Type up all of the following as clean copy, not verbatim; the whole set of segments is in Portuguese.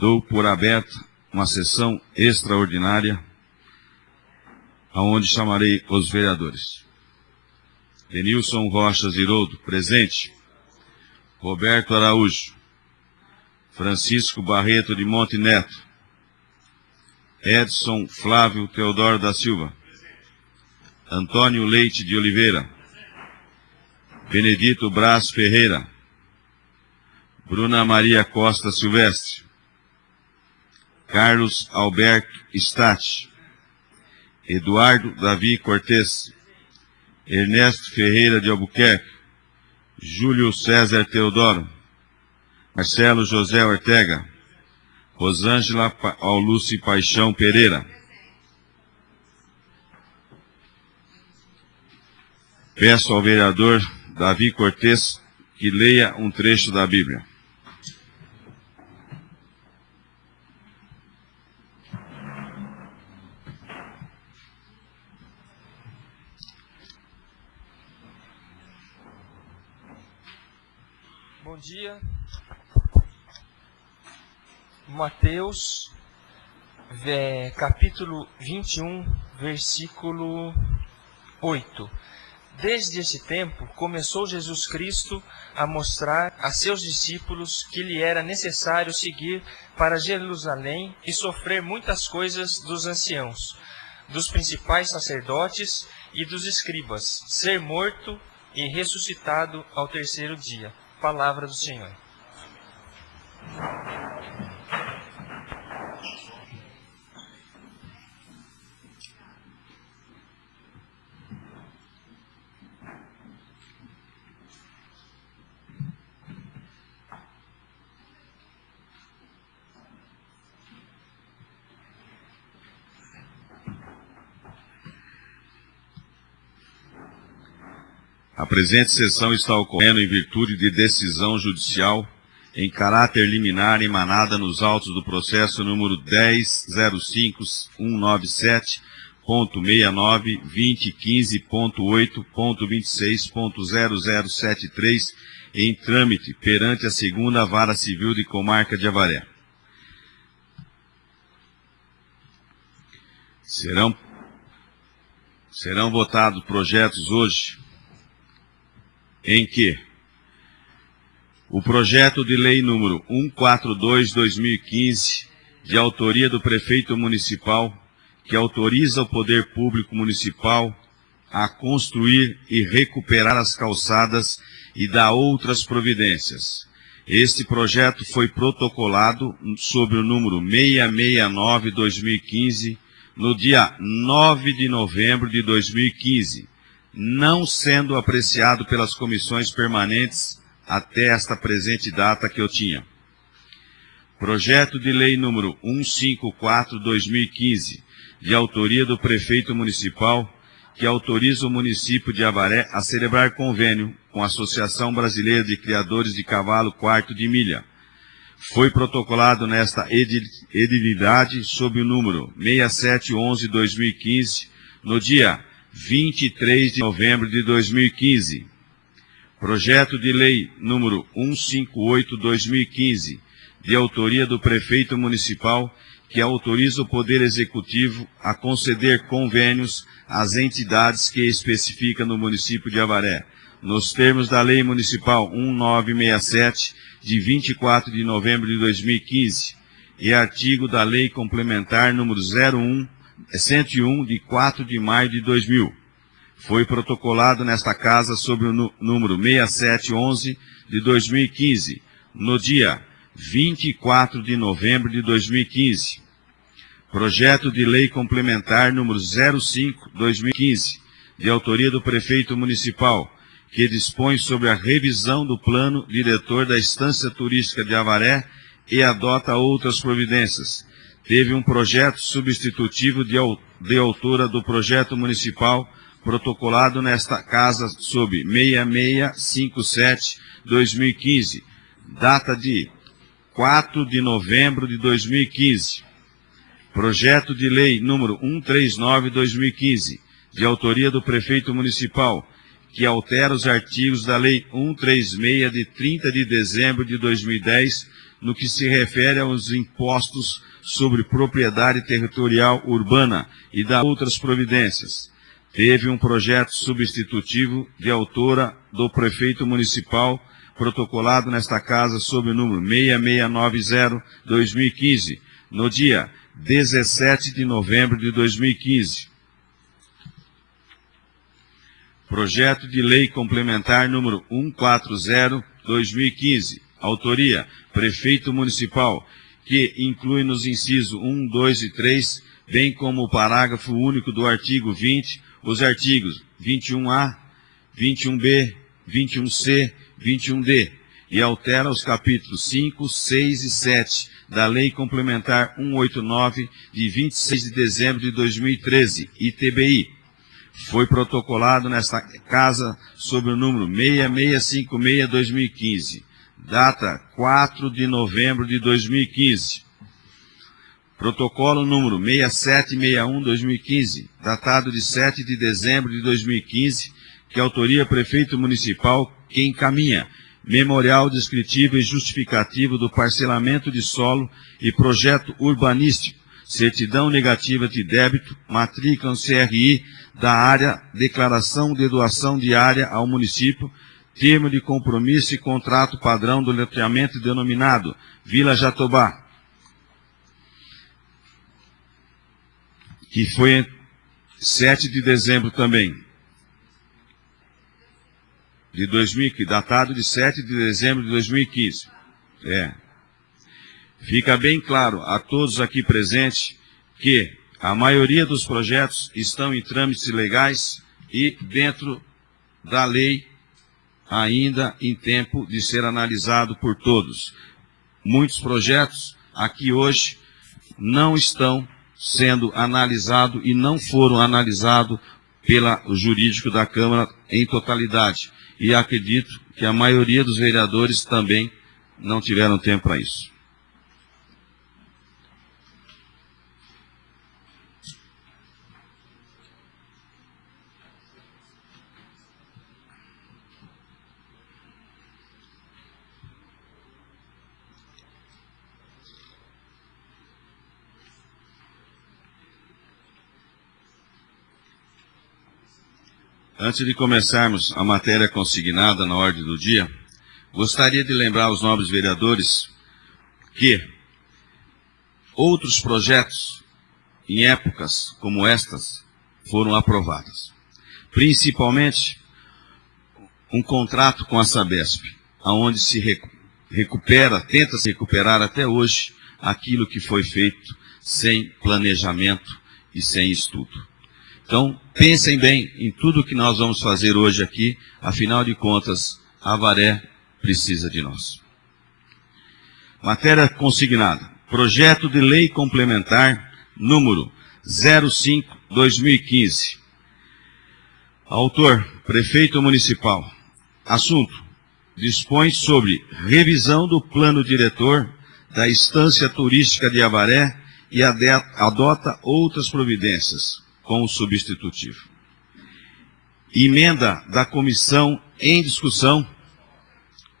Dou por aberta uma sessão extraordinária, aonde chamarei os vereadores. Denilson Rocha Ziroldo, presente. Roberto Araújo. Francisco Barreto de Monte Neto. Edson Flávio Teodoro da Silva. Antônio Leite de Oliveira. Benedito Braz Ferreira. Bruna Maria Costa Silvestre. Carlos Alberto Statti. Eduardo Davi Cortes. Ernesto Ferreira de Albuquerque. Júlio César Teodoro. Marcelo José Ortega. Rosângela Auluce Paixão Pereira. Peço ao vereador Davi Cortes que leia um trecho da Bíblia. Bom dia. Mateus, capítulo 21, versículo 8. Desde esse tempo, começou Jesus Cristo a mostrar a seus discípulos que lhe era necessário seguir para Jerusalém e sofrer muitas coisas dos anciãos, dos principais sacerdotes e dos escribas, ser morto e ressuscitado ao terceiro dia. Palavra do Senhor. A presente sessão está ocorrendo em virtude de decisão judicial em caráter liminar emanada nos autos do processo número 10.05.197.69.2015.8.26.0073 em trâmite perante a segunda Vara Civil de Comarca de Avaré. Serão votados projetos hoje em que o projeto de lei número 142/2015, de autoria do prefeito municipal, que autoriza o poder público municipal a construir e recuperar as calçadas e dá outras providências. Este projeto foi protocolado sob o número 669/2015, no dia 9 de novembro de 2015, não sendo apreciado pelas comissões permanentes até esta presente data que eu tinha. Projeto de lei número 154/2015, de autoria do prefeito municipal, que autoriza o município de Avaré a celebrar convênio com a Associação Brasileira de Criadores de Cavalo Quarto de Milha. Foi protocolado nesta edilidade sob o número 6711/2015, no dia 23 de novembro de 2015. Projeto de lei número 158/2015, de autoria do prefeito municipal, que autoriza o Poder Executivo a conceder convênios às entidades que especifica no município de Avaré, nos termos da Lei Municipal 1967, de 24 de novembro de 2015, e artigo da Lei Complementar número 101, de 4 de maio de 2000. Foi protocolado nesta Casa sob o número 6711 de 2015, no dia 24 de novembro de 2015. Projeto de Lei Complementar número 05/2015, de autoria do prefeito municipal, que dispõe sobre a revisão do plano diretor da Estância Turística de Avaré e adota outras providências. Teve um projeto substitutivo de autora do projeto municipal, protocolado nesta Casa sob 6657/2015, data de 4 de novembro de 2015. Projeto de lei número 139/2015, de autoria do prefeito municipal, que altera os artigos da Lei 136, de 30 de dezembro de 2010, no que se refere aos impostos sobre propriedade territorial urbana e das outras providências. Teve um projeto substitutivo de autora do prefeito municipal, protocolado nesta casa sob o número 6690-2015, no dia 17 de novembro de 2015. Projeto de Lei Complementar número 140-2015, autoria Prefeito Municipal, que inclui nos incisos 1, 2 e 3, bem como o parágrafo único do artigo 20, os artigos 21A, 21B, 21C, 21D, e altera os capítulos 5, 6 e 7 da Lei Complementar 189, de 26 de dezembro de 2013, ITBI. Foi protocolado nesta casa sob o número 6656-2015, data 4 de novembro de 2015. Protocolo número 6761-2015, datado de 7 de dezembro de 2015, que autoria Prefeito Municipal, que encaminha memorial descritivo e justificativo do parcelamento de solo e projeto urbanístico, certidão negativa de débito, matrícula no CRI da área, declaração de doação de área ao município, termo de compromisso e contrato padrão do loteamento denominado Vila Jatobá, que foi em 7 de dezembro também, de 2015, datado de 7 de dezembro de 2015. Fica bem claro a todos aqui presentes que a maioria dos projetos estão em trâmites legais e dentro da lei, ainda em tempo de ser analisado por todos. Muitos projetos aqui hoje não estão sendo analisados e não foram analisados pelo jurídico da Câmara em totalidade. E acredito que a maioria dos vereadores também não tiveram tempo para isso. Antes de começarmos a matéria consignada na ordem do dia, gostaria de lembrar aos nobres vereadores que outros projetos, em épocas como estas, foram aprovados. Principalmente, um contrato com a Sabesp, onde se recupera, tenta se recuperar até hoje, aquilo que foi feito sem planejamento e sem estudo. Então, pensem bem em tudo que nós vamos fazer hoje aqui, afinal de contas, Avaré precisa de nós. Matéria consignada. Projeto de Lei Complementar número 05/2015. Autor, Prefeito Municipal. Assunto: dispõe sobre revisão do plano diretor da Estância Turística de Avaré e adota outras providências, com o substitutivo. Emenda da comissão em discussão.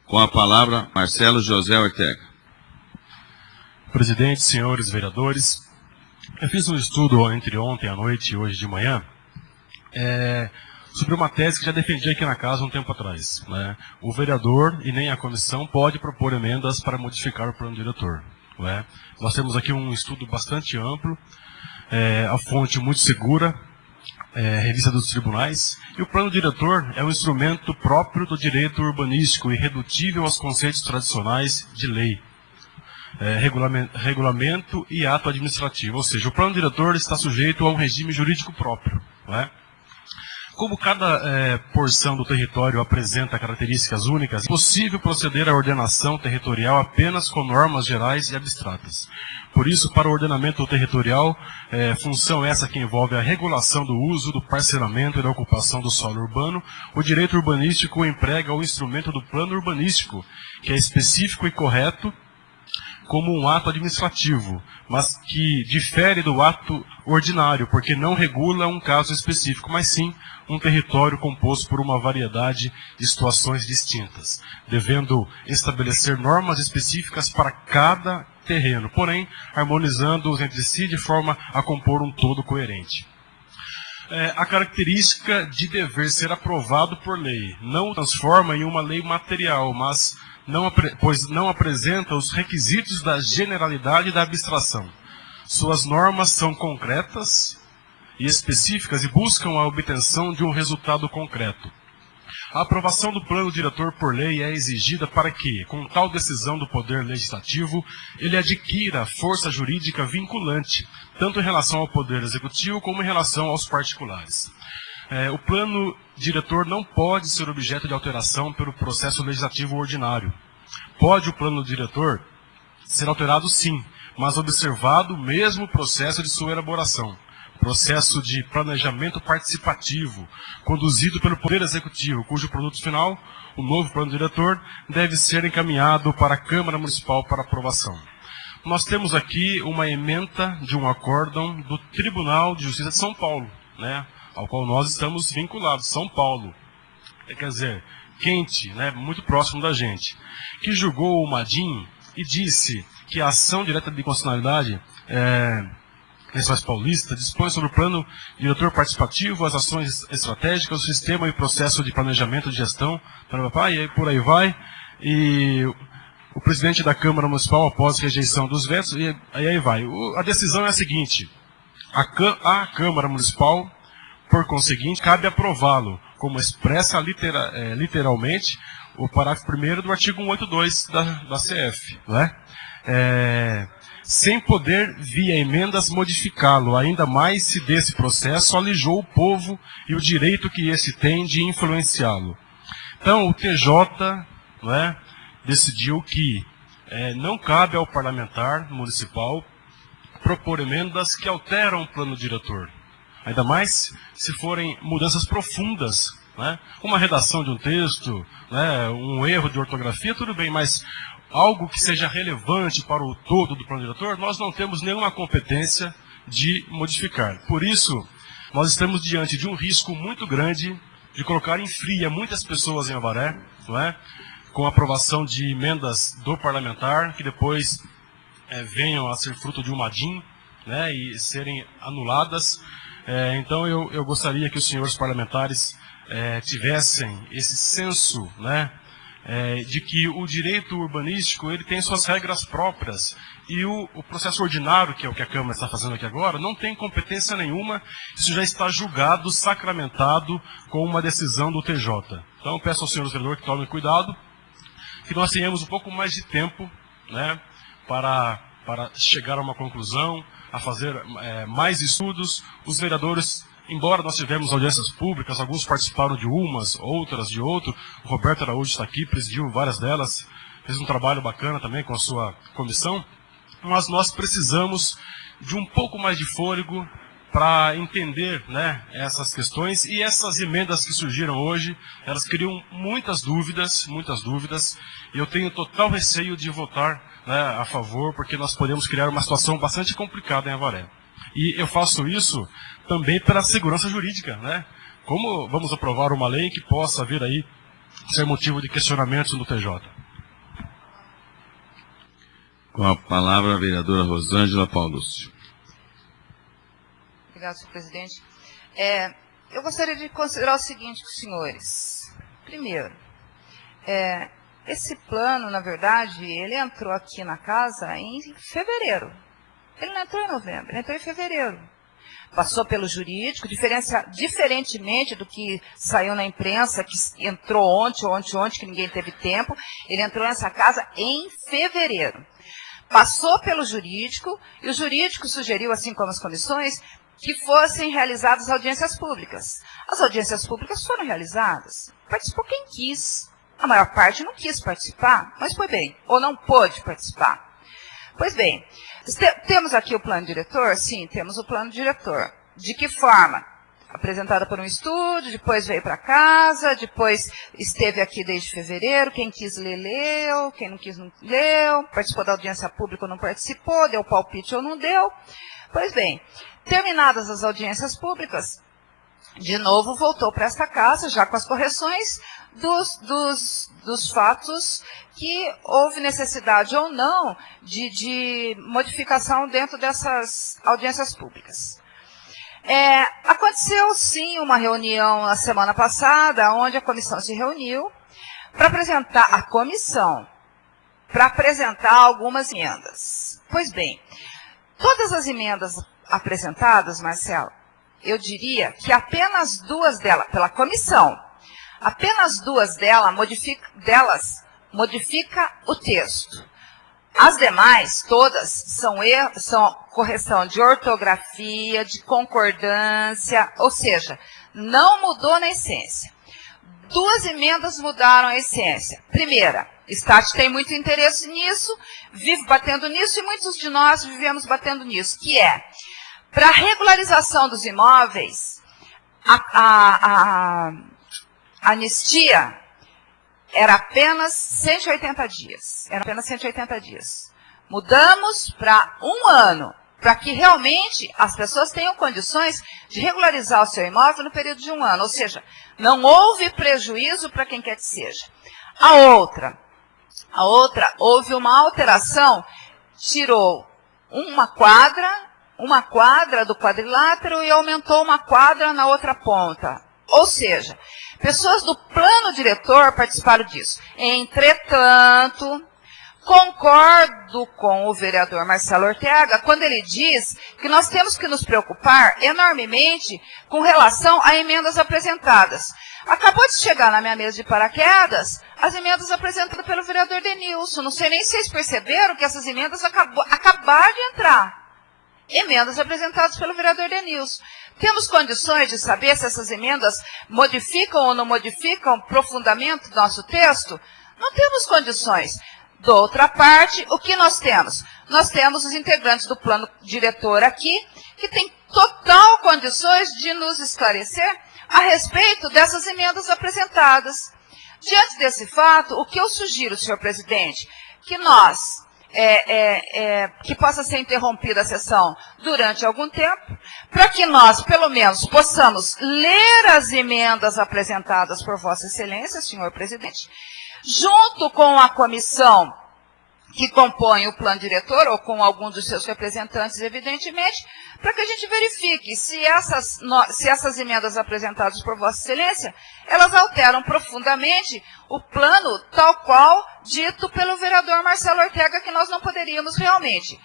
Com a palavra, Marcelo José Ortega. Presidente, senhores vereadores, eu fiz um estudo entre ontem à noite e hoje de manhã sobre uma tese que já defendi aqui na casa um tempo atrás. O vereador e nem a comissão pode propor emendas para modificar o plano diretor. Nós temos aqui um estudo bastante amplo, a fonte muito segura, revista dos tribunais, e o plano diretor é um instrumento próprio do direito urbanístico, irredutível aos conceitos tradicionais de lei, regulamento e ato administrativo, ou seja, o plano diretor está sujeito a um regime jurídico próprio. Como cada porção do território apresenta características únicas, é possível proceder à ordenação territorial apenas com normas gerais e abstratas. Por isso, para o ordenamento territorial, função essa que envolve a regulação do uso, do parcelamento e da ocupação do solo urbano, o direito urbanístico emprega o instrumento do plano urbanístico, que é específico e correto, como um ato administrativo, mas que difere do ato ordinário, porque não regula um caso específico, mas sim um território composto por uma variedade de situações distintas, devendo estabelecer normas específicas para cada terreno, porém harmonizando-os entre si de forma a compor um todo coerente. A característica de dever ser aprovado por lei não o transforma em uma lei material, pois não apresenta os requisitos da generalidade e da abstração. Suas normas são concretas e específicas e buscam a obtenção de um resultado concreto. A aprovação do plano diretor por lei é exigida para que, com tal decisão do Poder Legislativo, ele adquira força jurídica vinculante, tanto em relação ao Poder Executivo como em relação aos particulares. O plano diretor não pode ser objeto de alteração pelo processo legislativo ordinário. Pode o plano diretor ser alterado sim, mas observado o mesmo processo de sua elaboração. Processo de planejamento participativo, conduzido pelo Poder Executivo, cujo produto final, o novo plano diretor, deve ser encaminhado para a Câmara Municipal para aprovação. Nós temos aqui uma ementa de um acórdão do Tribunal de Justiça de São Paulo, né, ao qual nós estamos vinculados, São Paulo. Quer dizer, quente, né, muito próximo da gente, que julgou o Madin e disse que a ação direta de constitucionalidade Lençóis Paulista dispõe sobre o plano diretor participativo, as ações estratégicas, o sistema e processo de planejamento de gestão, e aí por aí vai. E o presidente da Câmara Municipal, após rejeição dos vetos, e aí vai. A decisão é a seguinte: a Câmara Municipal, por conseguinte, cabe aprová-lo, como expressa literalmente o parágrafo 1º do artigo 182 da CF, né? Sem poder, via emendas, modificá-lo, ainda mais se desse processo alijou o povo e o direito que esse tem de influenciá-lo. Então, o TJ, né, decidiu que não cabe ao parlamentar municipal propor emendas que alteram o plano diretor. Ainda mais se forem mudanças profundas, né, uma redação de um texto, né, um erro de ortografia, tudo bem, mas algo que seja relevante para o todo do plano diretor, nós não temos nenhuma competência de modificar. Por isso, nós estamos diante de um risco muito grande de colocar em fria muitas pessoas em Avaré, não é? Com a aprovação de emendas do parlamentar, que depois venham a ser fruto de um Madin, né, e serem anuladas. Então, eu gostaria que os senhores parlamentares tivessem esse senso, né, de que o direito urbanístico ele tem suas regras próprias e o processo ordinário, que é o que a Câmara está fazendo aqui agora, não tem competência nenhuma, isso já está julgado, sacramentado com uma decisão do TJ. Então peço aos senhores vereadores que tomem cuidado, que nós tenhamos um pouco mais de tempo, né, para chegar a uma conclusão, a fazer mais estudos. Os vereadores, embora nós tivemos audiências públicas, alguns participaram de umas, outras de outro. O Roberto Araújo está aqui, presidiu várias delas, fez um trabalho bacana também com a sua comissão. Mas nós precisamos de um pouco mais de fôlego para entender, né, essas questões. E essas emendas que surgiram hoje, elas criam muitas dúvidas, e eu tenho total receio de votar, né, a favor, porque nós podemos criar uma situação bastante complicada em Avaré. E eu faço isso também pela segurança jurídica, né? Como vamos aprovar uma lei que possa vir aí ser motivo de questionamentos no TJ? Com a palavra a vereadora Rosângela Paulúcio. Obrigada, senhor presidente. Eu gostaria de considerar o seguinte com os senhores. Primeiro, esse plano, na verdade, ele entrou aqui na casa em fevereiro. Ele não entrou em novembro, ele entrou em fevereiro. Passou pelo jurídico, diferentemente do que saiu na imprensa, que entrou ontem, que ninguém teve tempo, ele entrou nessa casa em fevereiro. Passou pelo jurídico, e o jurídico sugeriu, assim como as comissões, que fossem realizadas audiências públicas. As audiências públicas foram realizadas. Participou quem quis. A maior parte não quis participar, mas foi bem, ou não pôde participar. Pois bem, temos aqui o plano diretor? Sim, temos o plano diretor. De que forma? apresentada por um estúdio, depois veio para casa, depois esteve aqui desde fevereiro, quem quis ler, leu, quem não quis, não leu, participou da audiência pública ou não participou, deu palpite ou não deu. Pois bem, terminadas as audiências públicas, de novo voltou para esta casa, já com as correções dos fatos que houve necessidade ou não de modificação dentro dessas audiências públicas. Aconteceu, sim, uma reunião na semana passada, onde a comissão se reuniu para apresentar algumas emendas. Pois bem, todas as emendas apresentadas, Marcelo, eu diria que apenas 2 delas, pela comissão, apenas 2 delas modifica o texto. As demais, todas, são correção de ortografia, de concordância, ou seja, não mudou na essência. 2 emendas mudaram a essência. Primeira, Stati tem muito interesse nisso, vive batendo nisso, e muitos de nós vivemos batendo nisso, que é, para a regularização dos imóveis, a anistia era apenas 180 dias. Mudamos para 1 ano, para que realmente as pessoas tenham condições de regularizar o seu imóvel no período de 1 ano. Ou seja, não houve prejuízo para quem quer que seja. A outra, houve uma alteração, tirou uma quadra do quadrilátero e aumentou uma quadra na outra ponta. Ou seja, pessoas do plano diretor participaram disso. Entretanto, concordo com o vereador Marcelo Ortega quando ele diz que nós temos que nos preocupar enormemente com relação a emendas apresentadas. Acabou de chegar na minha mesa de paraquedas as apresentadas pelo vereador Denilson. Não sei nem se vocês perceberam que essas emendas acabaram de entrar. Emendas apresentadas pelo vereador Denilson. Temos condições de saber se essas emendas modificam ou não modificam profundamente o nosso texto? Não temos condições. Da outra parte, o que nós temos? Nós temos os integrantes do plano diretor aqui, que têm total condições de nos esclarecer a respeito dessas emendas apresentadas. Diante desse fato, o que eu sugiro, senhor presidente, que nós... que possa ser interrompida a sessão durante algum tempo, para que nós, pelo menos, possamos ler as emendas apresentadas por Vossa Excelência, senhor presidente, junto com a comissão que compõe o plano diretor, ou com algum dos seus representantes, evidentemente, para que a gente verifique se essas emendas apresentadas por Vossa Excelência, elas alteram profundamente o plano tal qual dito pelo vereador Marcelo Ortega, que nós não poderíamos realmente.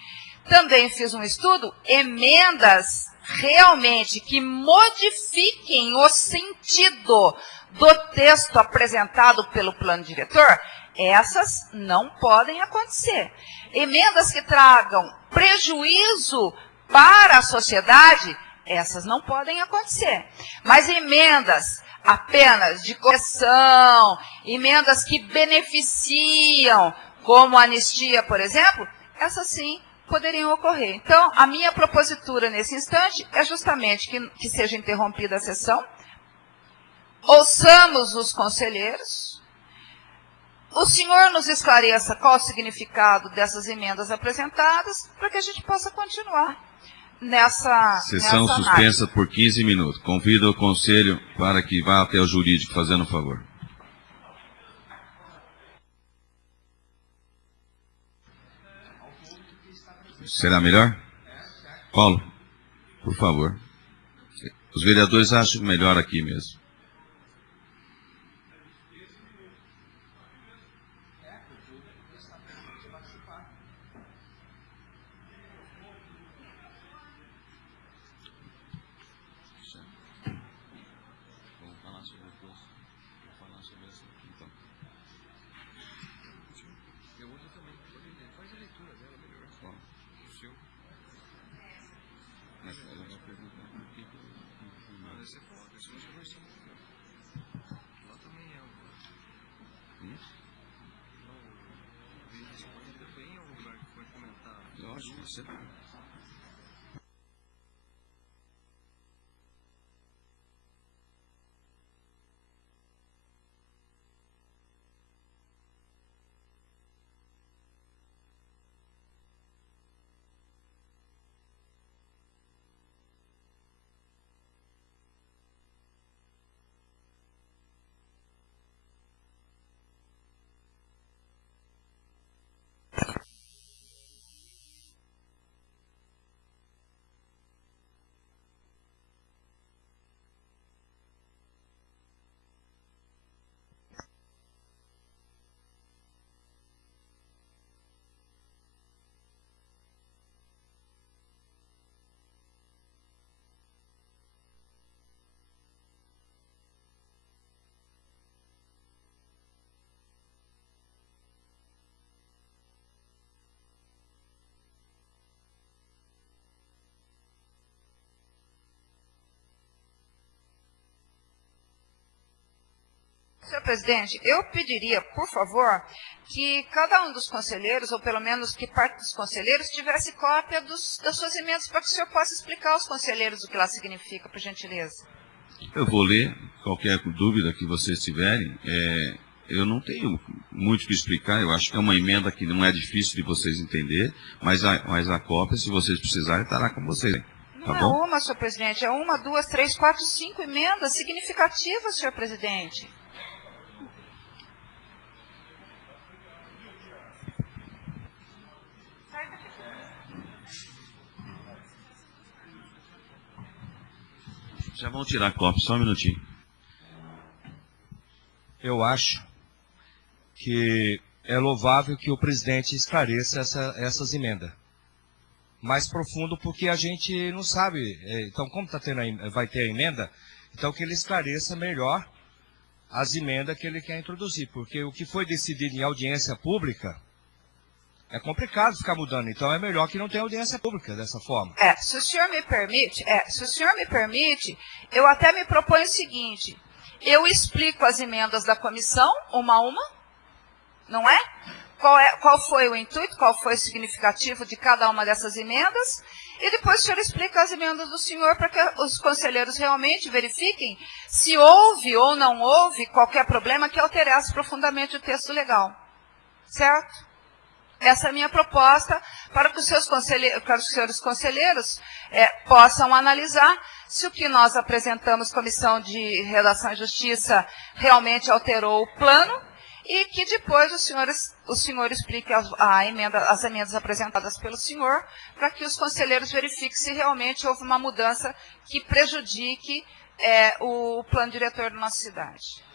Também fiz um estudo, emendas realmente que modifiquem o sentido do texto apresentado pelo plano diretor, essas não podem acontecer. Emendas que tragam prejuízo para a sociedade, essas não podem acontecer. Mas emendas apenas de correção, emendas que beneficiam, como a anistia, por exemplo, essas sim poderiam ocorrer. Então, a minha propositura nesse instante é justamente que seja interrompida a sessão, ouçamos os conselheiros, o senhor nos esclareça qual o significado dessas emendas apresentadas, para que a gente possa continuar nessa Sessão suspensa por 15 minutos. Convido o conselho para que vá até o jurídico, fazendo um favor. Será melhor? Paulo, por favor. Os vereadores acham melhor aqui mesmo. Lógico, você... Senhor presidente, eu pediria, por favor, que cada um dos conselheiros, ou pelo menos que parte dos conselheiros, tivesse cópia das suas emendas, para que o senhor possa explicar aos conselheiros o que lá significa, por gentileza. Eu vou ler, qualquer dúvida que vocês tiverem. Eu não tenho muito o que explicar, eu acho que é uma emenda que não é difícil de vocês entenderem, mas a cópia, se vocês precisarem, estará com vocês. Tá Não bom? é uma, senhor presidente, é 1, 2, 3, 4, 5 emendas significativas, senhor presidente. Já vão tirar a cópia, só um minutinho. Eu acho que é louvável que o presidente esclareça essas emendas. Mais profundo, porque a gente não sabe. Então, como vai ter a emenda, então que ele esclareça melhor as emendas que ele quer introduzir. Porque o que foi decidido em audiência pública é complicado ficar mudando. Então, é melhor que não tenha audiência pública dessa forma. Se o senhor me permite, eu até me proponho o seguinte: eu explico as emendas da comissão, uma a uma, não é? Qual foi o intuito, qual foi o significativo de cada uma dessas emendas, e depois o senhor explica as emendas do senhor para que os conselheiros realmente verifiquem se houve ou não houve qualquer problema que alterasse profundamente o texto legal. Certo? Essa é a minha proposta para que os senhores conselheiros possam analisar se o que nós apresentamos, Comissão de Redação e Justiça, realmente alterou o plano, e que depois o senhor explique as emendas apresentadas pelo senhor, para que os conselheiros verifiquem se realmente houve uma mudança que prejudique o plano diretor da nossa cidade.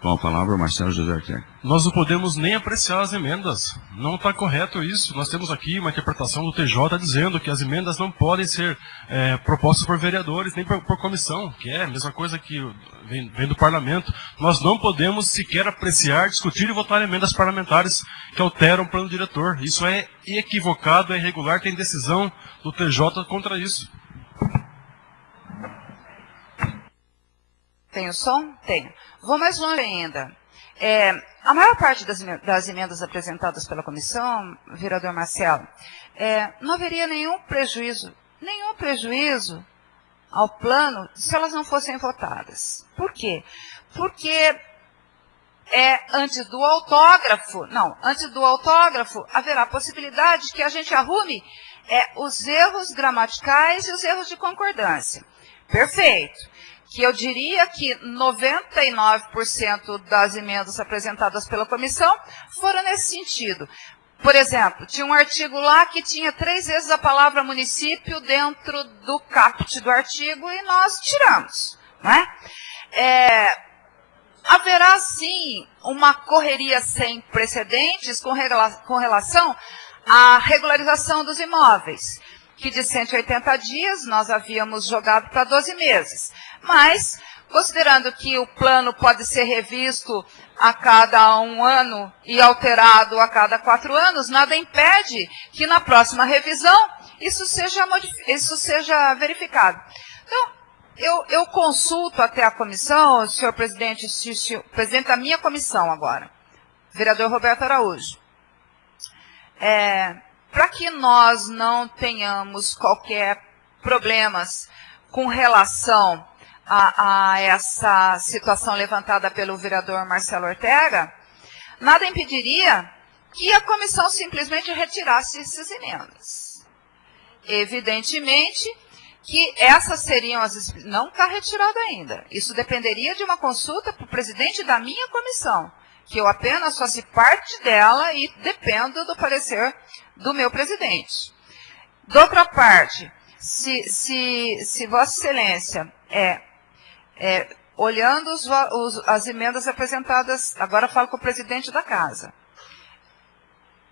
Com a palavra, Marcelo José Ortega. Nós não podemos nem apreciar as emendas. Não está correto isso. Nós temos aqui uma interpretação do TJ dizendo que as emendas não podem ser propostas por vereadores, nem por comissão, que é a mesma coisa que vem do parlamento. Nós não podemos sequer apreciar, discutir e votar emendas parlamentares que alteram o plano diretor. Isso é equivocado, é irregular, tem decisão do TJ contra isso. Tem o som? Tenho. Vou mais longe ainda. A maior parte das emendas apresentadas pela comissão, vereador Marcelo, não haveria nenhum prejuízo ao plano se elas não fossem votadas. Por quê? Porque antes do autógrafo haverá a possibilidade de que a gente arrume os erros gramaticais e os erros de concordância. Perfeito. Que eu diria que 99% das emendas apresentadas pela comissão foram nesse sentido. Por exemplo, tinha um artigo lá que tinha 3 vezes a palavra município dentro do caput do artigo e nós tiramos. Não é? Haverá, sim, uma correria sem precedentes com relação à regularização dos imóveis, que de 180 dias nós havíamos jogado para 12 meses. Mas, considerando que o plano pode ser revisto a cada 1 ano e alterado a cada 4 anos, nada impede que na próxima revisão isso seja verificado. Então, eu consulto até a comissão, senhor presidente, presidente da minha comissão agora, vereador Roberto Araújo, para que nós não tenhamos qualquer problemas com relação a essa situação levantada pelo vereador Marcelo Ortega, nada impediria que a comissão simplesmente retirasse essas emendas. Evidentemente que essas seriam não está retirado ainda. Isso dependeria de uma consulta para o presidente da minha comissão, que eu apenas faço parte dela e dependo do parecer do meu presidente. De outra parte, se Vossa Excelência olhando as emendas apresentadas, agora falo com o presidente da casa,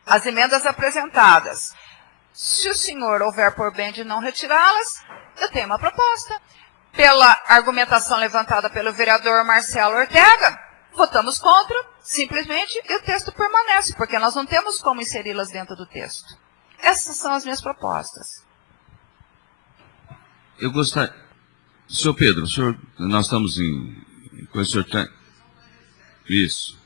as emendas apresentadas, se o senhor houver por bem de não retirá-las, eu tenho uma proposta. Pela argumentação levantada pelo vereador Marcelo Ortega, votamos contra, simplesmente, e o texto permanece, porque nós não temos como inseri-las dentro do texto. Essas são as minhas propostas. Eu gostaria... Senhor Pedro, nós estamos em... O senhor tá... Isso.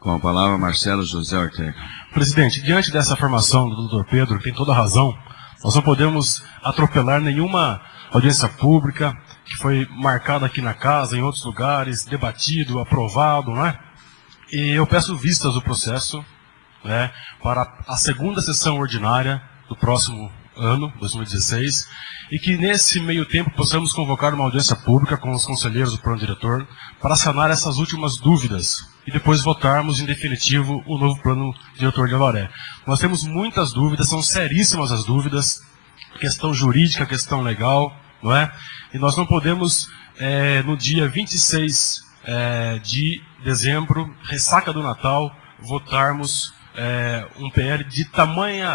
Com a palavra, Marcelo José Ortega. Presidente, diante dessa afirmação do doutor Pedro, que tem toda a razão, nós não podemos atropelar nenhuma audiência pública que foi marcada aqui na casa, em outros lugares, debatido, aprovado, não é? E eu peço vistas do processo, né, para a segunda sessão ordinária do próximo ano, 2016, e que nesse meio tempo possamos convocar uma audiência pública com os conselheiros do plano diretor para sanar essas últimas dúvidas e depois votarmos em definitivo o novo plano diretor de Avaré. Nós temos muitas dúvidas, são seríssimas as dúvidas, questão jurídica, questão legal, não é? E nós não podemos, no dia 26 de dezembro, ressaca do Natal, votarmos um PL de tamanho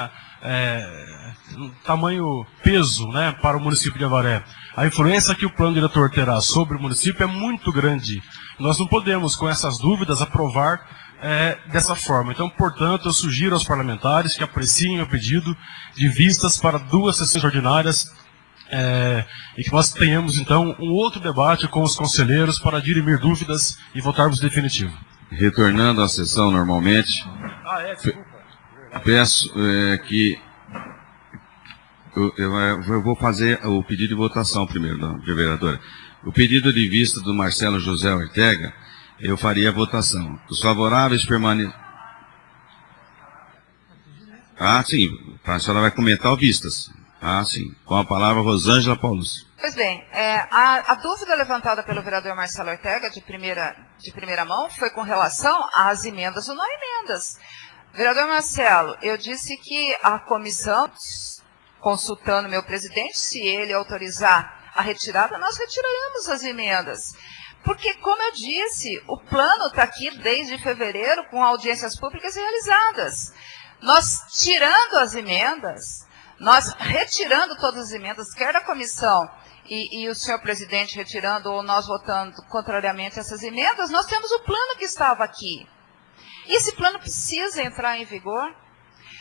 peso, né, para o município de Avaré. A influência que o plano diretor terá sobre o município é muito grande. Nós não podemos, com essas dúvidas, aprovar dessa forma. Então, portanto, eu sugiro aos parlamentares que apreciem o pedido de vistas para 2 sessões ordinárias e que nós tenhamos, então, um outro debate com os conselheiros para dirimir dúvidas e votarmos definitivo. Retornando à sessão normalmente, peço que... Eu vou fazer o pedido de votação primeiro, vereadora. O pedido de vista do Marcelo José Ortega, eu faria a votação. Os favoráveis permanecem... Ah, sim. A senhora vai comentar o vistas. Ah, sim. Com a palavra, Rosângela Paulus. Pois bem, a dúvida levantada pelo vereador Marcelo Ortega, de primeira mão, foi com relação às emendas ou não emendas. Vereador Marcelo, eu disse que a comissão, consultando meu presidente, se ele autorizar a retirada, nós retiraremos as emendas. Porque, como eu disse, o plano está aqui desde fevereiro com audiências públicas realizadas. Nós tirando as emendas, nós retirando todas as emendas, quer da comissão e o senhor presidente retirando ou nós votando contrariamente essas emendas, nós temos o plano que estava aqui. E esse plano precisa entrar em vigor.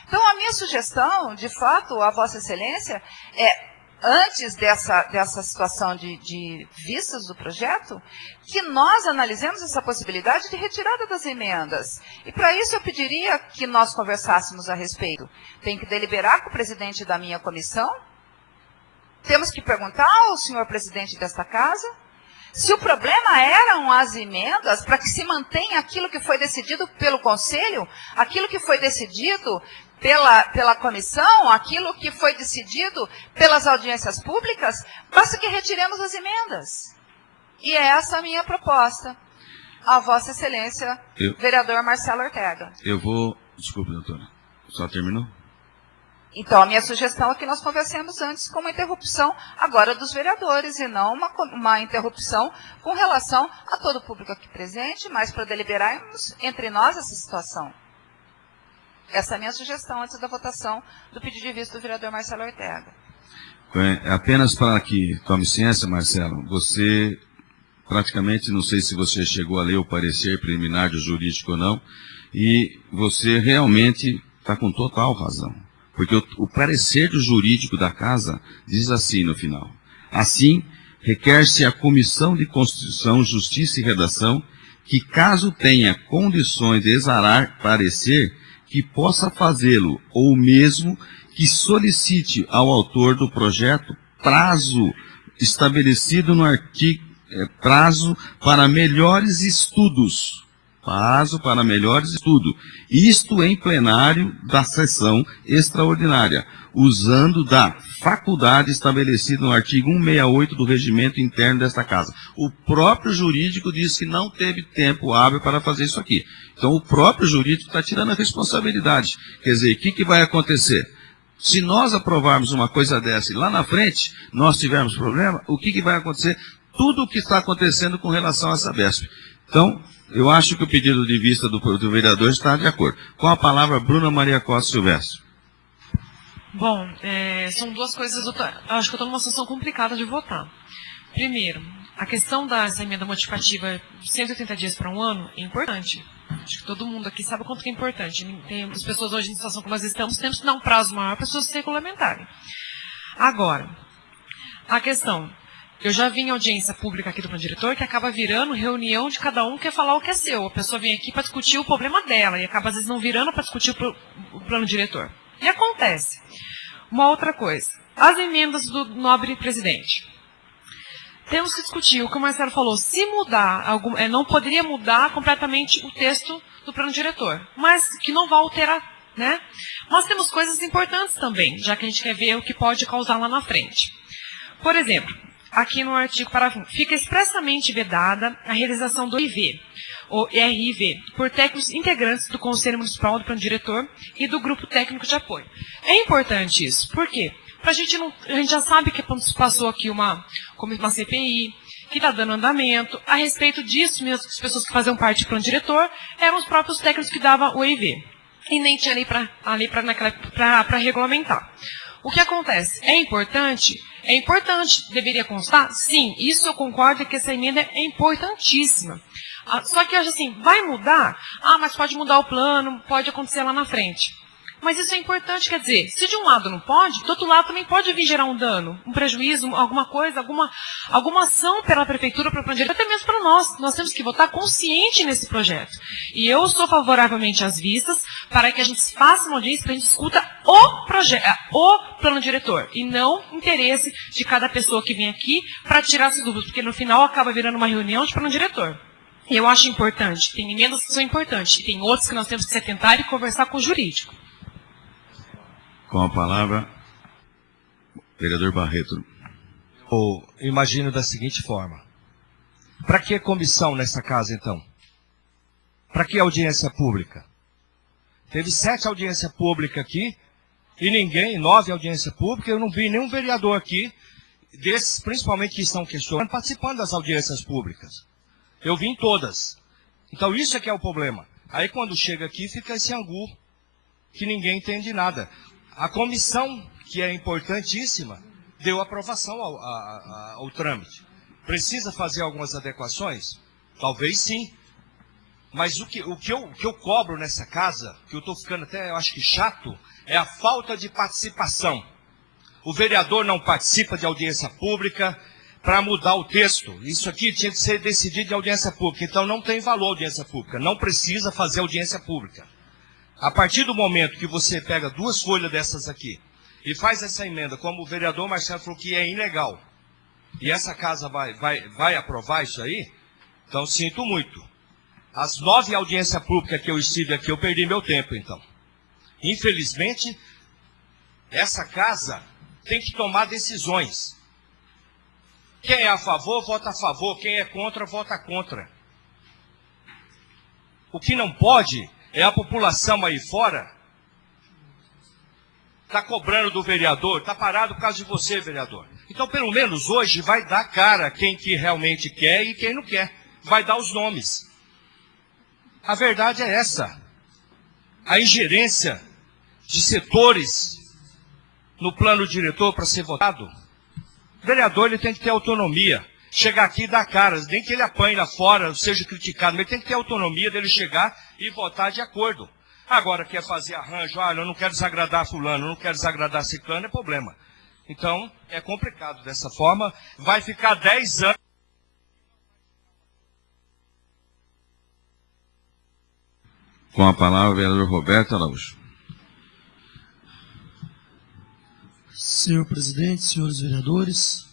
Então, a minha sugestão, de fato, a Vossa Excelência, é, antes dessa situação de vistas do projeto, que nós analisemos essa possibilidade de retirada das emendas. E, para isso, eu pediria que nós conversássemos a respeito. Tem que deliberar com o presidente da minha comissão. Temos que perguntar ao senhor presidente desta casa se o problema eram as emendas para que se mantenha aquilo que foi decidido pelo Conselho, aquilo que foi decidido pela comissão, aquilo que foi decidido pelas audiências públicas, basta que retiremos as emendas. E é essa a minha proposta a Vossa Excelência, vereador Marcelo Ortega. Desculpe, doutora, só terminou? Então, a minha sugestão é que nós conversemos antes com uma interrupção agora dos vereadores e não uma interrupção com relação a todo o público aqui presente, mas para deliberarmos entre nós essa situação. Essa é a minha sugestão antes da votação do pedido de vista do vereador Marcelo Ortega. Apenas para que tome ciência, Marcelo, você praticamente, não sei se você chegou a ler o parecer preliminar do jurídico ou não, e você realmente está com total razão. Porque o parecer do jurídico da casa diz assim no final: assim, requer-se à Comissão de Constituição, Justiça e Redação que, caso tenha condições de exarar parecer, que possa fazê-lo, ou mesmo que solicite ao autor do projeto prazo estabelecido no artigo, prazo para melhores estudos. Prazo para melhores estudos. Isto em plenário da sessão extraordinária, usando da faculdade estabelecida no artigo 168 do regimento interno desta casa. O próprio jurídico diz que não teve tempo hábil para fazer isso aqui. Então, o próprio jurídico está tirando a responsabilidade. Quer dizer, o que vai acontecer? Se nós aprovarmos uma coisa dessa e lá na frente nós tivermos problema, o que vai acontecer? Tudo o que está acontecendo com relação a essa Sabesp. Então, eu acho que o pedido de vista do vereador está de acordo. Com a palavra, Bruna Maria Costa Silvestre. Bom, são duas coisas, acho que eu estou numa situação complicada de votar. Primeiro, a questão dessa emenda modificativa de 180 dias para um ano é importante. Acho que todo mundo aqui sabe o quanto que é importante. Tem as pessoas hoje em situação como nós estamos, temos que dar um prazo maior para as pessoas se regulamentarem. Agora, a questão... Eu já vi em audiência pública aqui do plano diretor que acaba virando reunião de cada um que quer falar o que é seu. A pessoa vem aqui para discutir o problema dela e acaba às vezes não virando para discutir o plano diretor. E acontece. Uma outra coisa. As emendas do nobre presidente. Temos que discutir o que o Marcelo falou. Se mudar, não poderia mudar completamente o texto do plano diretor, mas que não vai alterar, né? Nós temos coisas importantes também, já que a gente quer ver o que pode causar lá na frente. Por exemplo, aqui no artigo parágrafo 1, fica expressamente vedada a realização do RIV, ou RIV, por técnicos integrantes do Conselho Municipal, do Plano Diretor e do Grupo Técnico de Apoio. É importante isso. Por quê? A gente já sabe que passou aqui uma CPI, que está dando andamento. A respeito disso mesmo, as pessoas que faziam parte do Plano Diretor eram os próprios técnicos que davam o RIV. E nem tinha ali para regulamentar. O que acontece? É importante, deveria constar? Sim, isso eu concordo que essa emenda é importantíssima. Só que eu acho assim, vai mudar? Mas pode mudar o plano, pode acontecer lá na frente. Mas isso é importante, quer dizer, se de um lado não pode, do outro lado também pode vir gerar um dano, um prejuízo, alguma coisa, alguma ação pela prefeitura, pelo plano diretor, até mesmo para nós. Nós temos que votar consciente nesse projeto. E eu sou favoravelmente às vistas para que a gente faça uma audiência, para a gente escuta o plano diretor, e não interesse de cada pessoa que vem aqui para tirar essas dúvidas, porque no final acaba virando uma reunião de plano diretor. E eu acho importante, tem emendas que são importantes, e tem outras que nós temos que se atentar e conversar com o jurídico. Com a palavra, vereador Barreto. Eu imagino da seguinte forma. Para que comissão nessa casa, então? Para que audiência pública? Teve 7 audiências públicas aqui, e 9 audiências públicas, eu não vi nenhum vereador aqui, desses principalmente que estão questionando, participando das audiências públicas. Eu vi em todas. Então isso é que é o problema. Aí quando chega aqui fica esse angu, que ninguém entende nada. A comissão, que é importantíssima, deu aprovação ao trâmite. Precisa fazer algumas adequações? Talvez sim. Mas o que eu cobro nessa casa, que eu estou ficando até, eu acho que chato, é a falta de participação. O vereador não participa de audiência pública para mudar o texto. Isso aqui tinha que ser decidido em audiência pública. Então não tem valor audiência pública. Não precisa fazer audiência pública. A partir do momento que você pega 2 folhas dessas aqui e faz essa emenda, como o vereador Marcelo falou que é ilegal, e essa casa vai aprovar isso aí, então sinto muito. As 9 audiências públicas que eu estive aqui, eu perdi meu tempo, então. Infelizmente, essa casa tem que tomar decisões. Quem é a favor, vota a favor. Quem é contra, vota contra. O que não pode é a população aí fora está cobrando do vereador, está parado por causa de você, vereador. Então, pelo menos hoje, vai dar cara quem que realmente quer e quem não quer. Vai dar os nomes. A verdade é essa. A ingerência de setores no plano diretor para ser votado. O vereador ele tem que ter autonomia. Chegar aqui e dar cara, nem que ele apanhe lá fora, seja criticado, mas ele tem que ter autonomia dele chegar e votar de acordo. Agora quer fazer arranjo, eu não quero desagradar fulano, eu não quero desagradar ciclano, é problema. Então, é complicado dessa forma. Vai ficar 10 anos. Com a palavra, o vereador Roberto Araújo. Senhor presidente, senhores vereadores,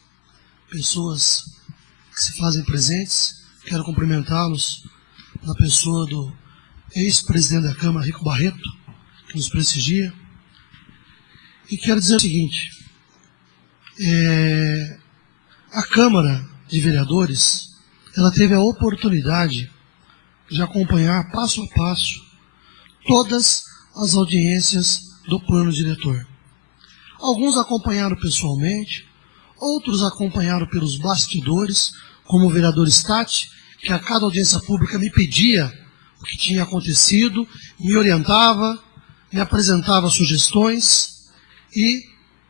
pessoas que se fazem presentes, quero cumprimentá-los na pessoa do ex-presidente da Câmara, Rico Barreto, que nos prestigia. E quero dizer o seguinte, a Câmara de Vereadores, ela teve a oportunidade de acompanhar passo a passo todas as audiências do plano diretor. Alguns acompanharam pessoalmente, outros acompanharam pelos bastidores, como o vereador Statti, que a cada audiência pública me pedia o que tinha acontecido, me orientava, me apresentava sugestões e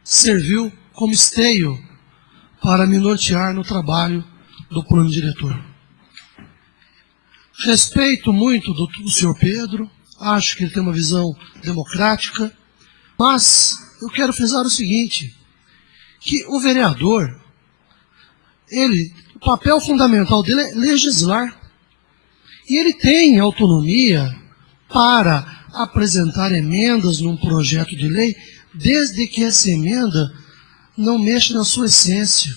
serviu como esteio para me nortear no trabalho do plano diretor. Respeito muito do senhor Pedro, acho que ele tem uma visão democrática, mas eu quero frisar o seguinte, que o vereador, o papel fundamental dele é legislar. E ele tem autonomia para apresentar emendas num projeto de lei, desde que essa emenda não mexa na sua essência.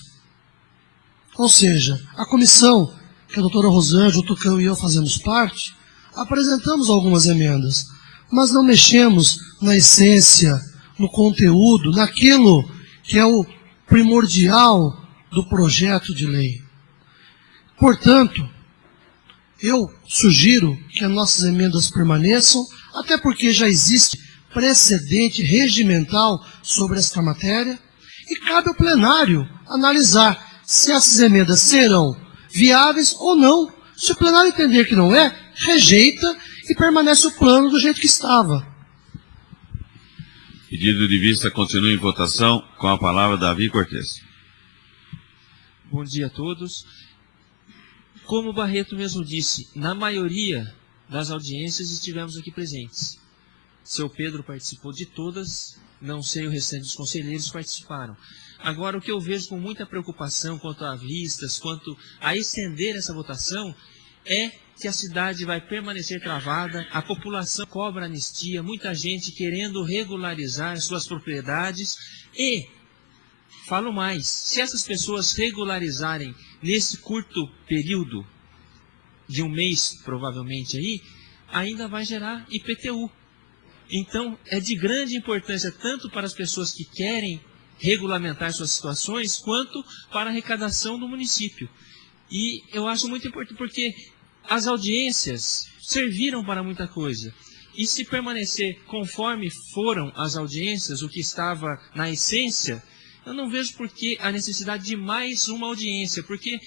Ou seja, a comissão, que a doutora Rosângela, o Tucão e eu fazemos parte, apresentamos algumas emendas, mas não mexemos na essência, no conteúdo, naquilo que é o primordial do projeto de lei. Portanto, eu sugiro que as nossas emendas permaneçam, até porque já existe precedente regimental sobre esta matéria, e cabe ao plenário analisar se essas emendas serão viáveis ou não. Se o plenário entender que não é, rejeita e permanece o plano do jeito que estava. Pedido de vista continua em votação. Com a palavra, Davi Cortes. Bom dia a todos. Como o Barreto mesmo disse, na maioria das audiências estivemos aqui presentes. Seu Pedro participou de todas, não sei o restante dos conselheiros participaram. Agora, o que eu vejo com muita preocupação quanto a vistas, quanto a estender essa votação, é que a cidade vai permanecer travada, a população cobra anistia, muita gente querendo regularizar suas propriedades e, falo mais, se essas pessoas regularizarem nesse curto período de um mês, provavelmente aí, ainda vai gerar IPTU. Então, é de grande importância tanto para as pessoas que querem regulamentar suas situações, quanto para a arrecadação do município. E eu acho muito importante porque as audiências serviram para muita coisa. E se permanecer conforme foram as audiências, o que estava na essência, eu não vejo por que a necessidade de mais uma audiência, porque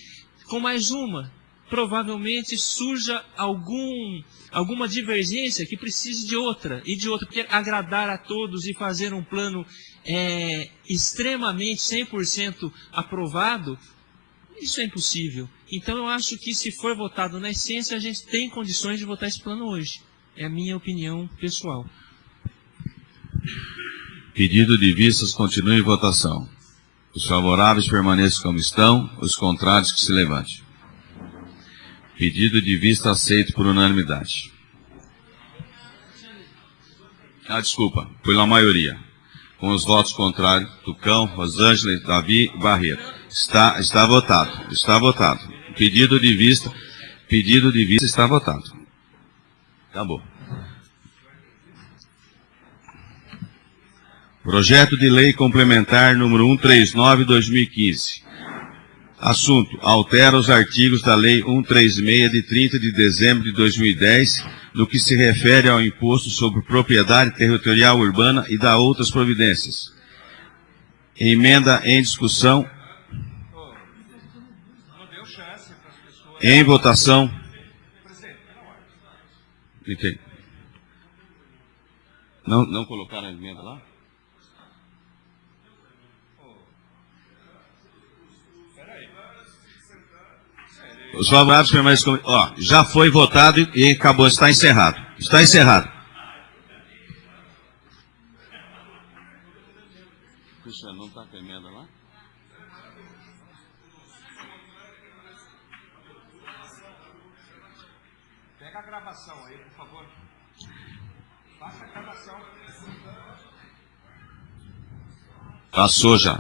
com mais uma, provavelmente surja alguma divergência que precise de outra, porque agradar a todos e fazer um plano extremamente 100% aprovado, isso é impossível. Então eu acho que se for votado na essência, a gente tem condições de votar esse plano hoje. É a minha opinião pessoal. Pedido de vistas continue em votação. Os favoráveis permaneçam como estão, os contrários que se levantem. Pedido de vista aceito por unanimidade. Desculpa, pela maioria. Com os votos contrários, Tucão, Rosângela, Davi e Barreto. Está votado. Está votado. Pedido de vista está votado. Acabou. Projeto de Lei Complementar número 139/2015. Assunto: altera os artigos da Lei 136 de 30 de dezembro de 2010, no que se refere ao imposto sobre propriedade territorial urbana e dá outras providências. Emenda em discussão. Em votação. Entendi. Não colocaram a emenda lá? Os favoráveis permanecem como... já foi votado e acabou, está encerrado. Está encerrado. Cristiano, não está com a emenda lá? Pega a gravação aí, por favor. Faça a gravação. Passou já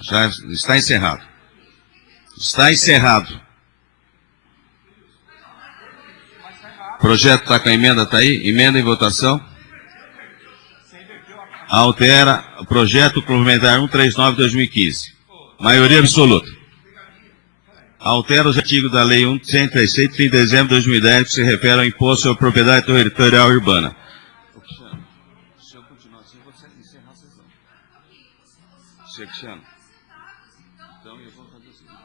está encerrado. Está encerrado. O projeto está com a emenda, está aí? Emenda em votação. Altera o projeto complementar 139/2015. Maioria absoluta. Altera os artigos da Lei 136 de 30 de dezembro de 2010, que se refere ao imposto sobre propriedade territorial urbana. Se eu continuar assim, eu vou encerrar a sessão. Cristiano. Então eu vou fazer o seguinte.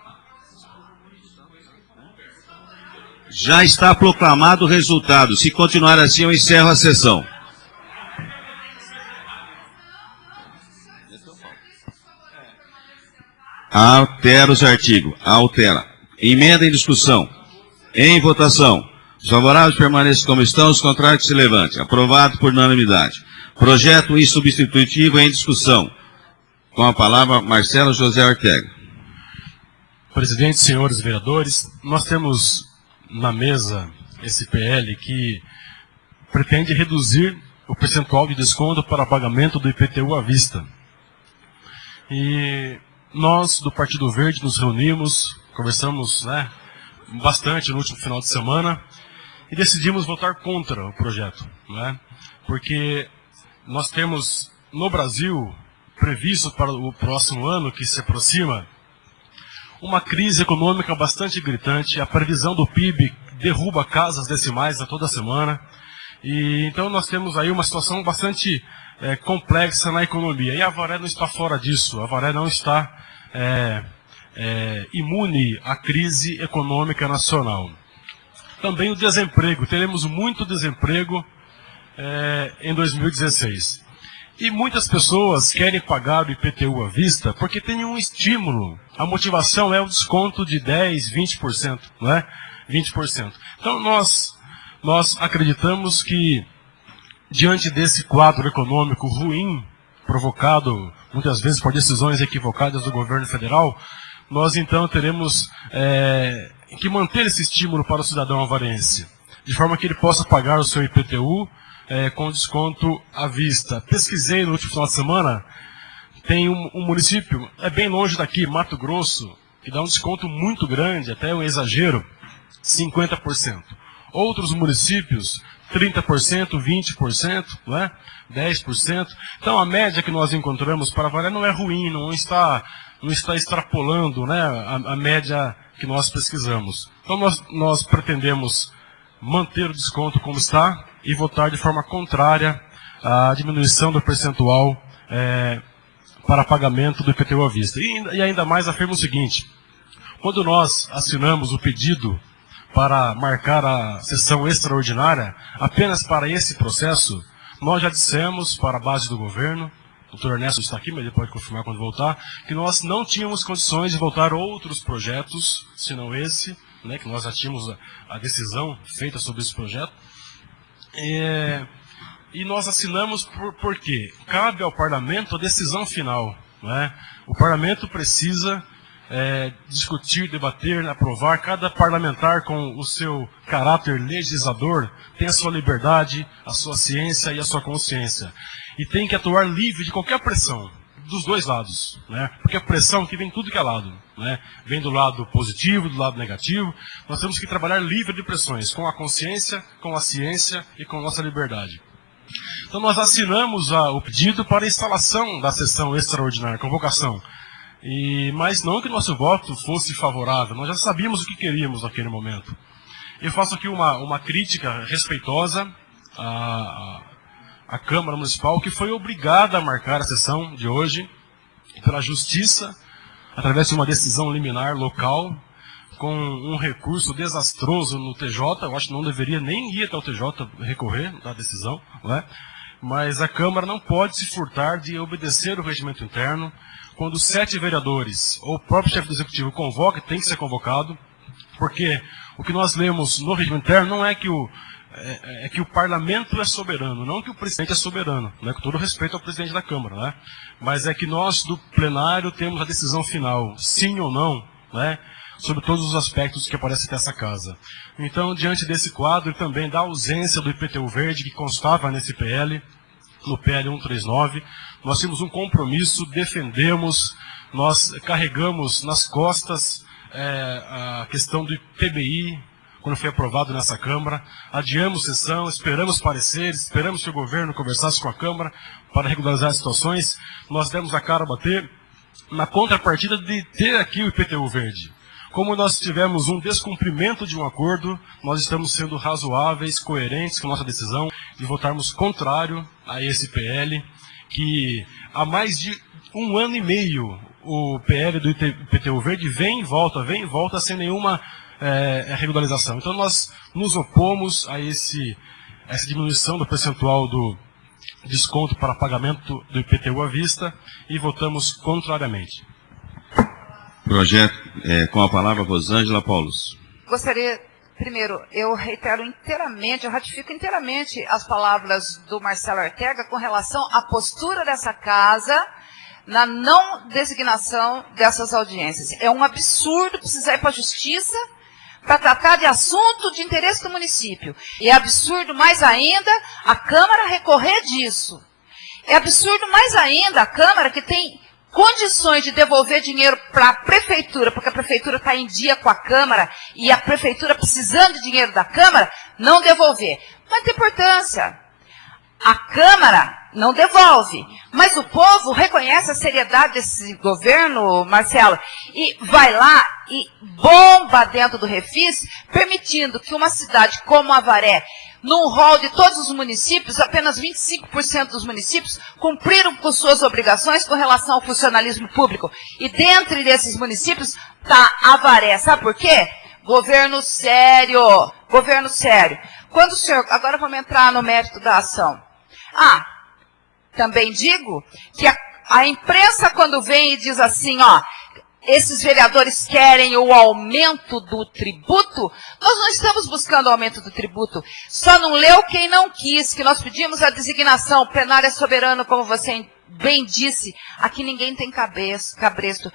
Já está proclamado o resultado. Se continuar assim, eu encerro a sessão. Altera os artigos. Altera. Emenda em discussão. Em votação. Os favoráveis permaneçam como estão, os contrários que se levantem. Aprovado por unanimidade. Projeto insubstitutivo em discussão. Com a palavra, Marcelo José Ortega. Presidente, senhores vereadores, nós temos na mesa esse PL que pretende reduzir o percentual de desconto para pagamento do IPTU à vista. E nós, do Partido Verde, nos reunimos, conversamos bastante no último final de semana e decidimos votar contra o projeto, porque nós temos no Brasil previsto para o próximo ano, que se aproxima, uma crise econômica bastante gritante. A previsão do PIB derruba casas decimais a toda semana. E então nós temos aí uma situação bastante complexa na economia. E a Avaré não está fora disso. A Avaré não está imune à crise econômica nacional. Também o desemprego. Teremos muito desemprego em 2016. E muitas pessoas querem pagar o IPTU à vista porque tem um estímulo. A motivação é o desconto de 10%, 20%, não é? 20%. Então nós acreditamos que, diante desse quadro econômico ruim, provocado muitas vezes por decisões equivocadas do governo federal, nós então teremos que manter esse estímulo para o cidadão avarense, de forma que ele possa pagar o seu IPTU com desconto à vista. Pesquisei no último final de semana, tem um município, bem longe daqui, Mato Grosso, que dá um desconto muito grande, até um exagero, 50%. Outros municípios, 30%, 20%, não é? 10%. Então a média que nós encontramos para Avaré não é ruim, não está extrapolando, a média que nós pesquisamos. Então nós pretendemos manter o desconto como está e votar de forma contrária à diminuição do percentual para pagamento do IPTU à vista. E ainda mais afirmo o seguinte: quando nós assinamos o pedido para marcar a sessão extraordinária apenas para esse processo, nós já dissemos para a base do governo, o doutor Ernesto está aqui, mas ele pode confirmar quando voltar, que nós não tínhamos condições de votar outros projetos, senão esse, né, que nós já tínhamos a decisão feita sobre esse projeto. E nós assinamos porque cabe ao parlamento a decisão final. Né? O parlamento precisa discutir, debater, aprovar. Cada parlamentar, com o seu caráter legislador, tem a sua liberdade, a sua ciência e a sua consciência. E tem que atuar livre de qualquer pressão, dos dois lados. Né? Porque a pressão que vem tudo que é lado. Né? Vem do lado positivo, do lado negativo. Nós temos que trabalhar livre de pressões, com a consciência, com a ciência e com a nossa liberdade. Então nós assinamos o pedido para a instalação da sessão extraordinária, convocação. Mas não que nosso voto fosse favorável, nós já sabíamos o que queríamos naquele momento. Eu faço aqui uma crítica respeitosa à Câmara Municipal, que foi obrigada a marcar a sessão de hoje pela Justiça, através de uma decisão liminar local, com um recurso desastroso no TJ. Eu acho que não deveria nem ir até o TJ recorrer da decisão, não é? Mas a Câmara não pode se furtar de obedecer o regimento interno. Quando 7 vereadores ou o próprio chefe do Executivo convoca, tem que ser convocado, porque o que nós lemos no regimento interno não é que o parlamento é soberano, não que o presidente é soberano, né? Com todo respeito ao presidente da Câmara, né? Mas é que nós do plenário temos a decisão final, sim ou não, né? Sobre todos os aspectos que aparecem nessa casa. Então, diante desse quadro e também da ausência do IPTU verde que constava nesse PL, no PL 139, nós tínhamos um compromisso, defendemos, nós carregamos nas costas a questão do IPBI, quando foi aprovado nessa Câmara, adiamos sessão, esperamos pareceres, esperamos que o governo conversasse com a Câmara para regularizar as situações, nós demos a cara a bater na contrapartida de ter aqui o IPTU verde. Como nós tivemos um descumprimento de um acordo, nós estamos sendo razoáveis, coerentes com a nossa decisão de votarmos contrário a esse PL, que há mais de 1 ano e meio o PL do IPTU verde vem e volta sem nenhuma regularização. Então nós nos opomos a essa diminuição do percentual do desconto para pagamento do IPTU à vista e votamos contrariamente. Projeto, com a palavra, Rosângela Paulus. Gostaria, primeiro, eu reitero inteiramente, eu ratifico inteiramente as palavras do Marcelo Ortega com relação à postura dessa casa na não designação dessas audiências. É um absurdo precisar ir para a justiça para tratar de assunto de interesse do município. E é absurdo mais ainda a Câmara recorrer disso. É absurdo mais ainda a Câmara, que tem condições de devolver dinheiro para a Prefeitura, porque a Prefeitura está em dia com a Câmara e a Prefeitura precisando de dinheiro da Câmara, não devolver. Mas tem importância. A Câmara não devolve, mas o povo reconhece a seriedade desse governo, Marcelo, e vai lá e bomba dentro do Refis, permitindo que uma cidade como Avaré, num rol de todos os municípios, apenas 25% dos municípios cumpriram com suas obrigações com relação ao funcionalismo público. E dentre desses municípios está Avaré. Sabe por quê? Governo sério. Governo sério. Quando o senhor... Agora vamos entrar no mérito da ação. Também digo que a imprensa, quando vem e diz assim, esses vereadores querem o aumento do tributo, nós não estamos buscando o aumento do tributo. Só não leu quem não quis, que nós pedimos a designação. O plenário é soberano, como você bem disse. Aqui ninguém tem cabresto.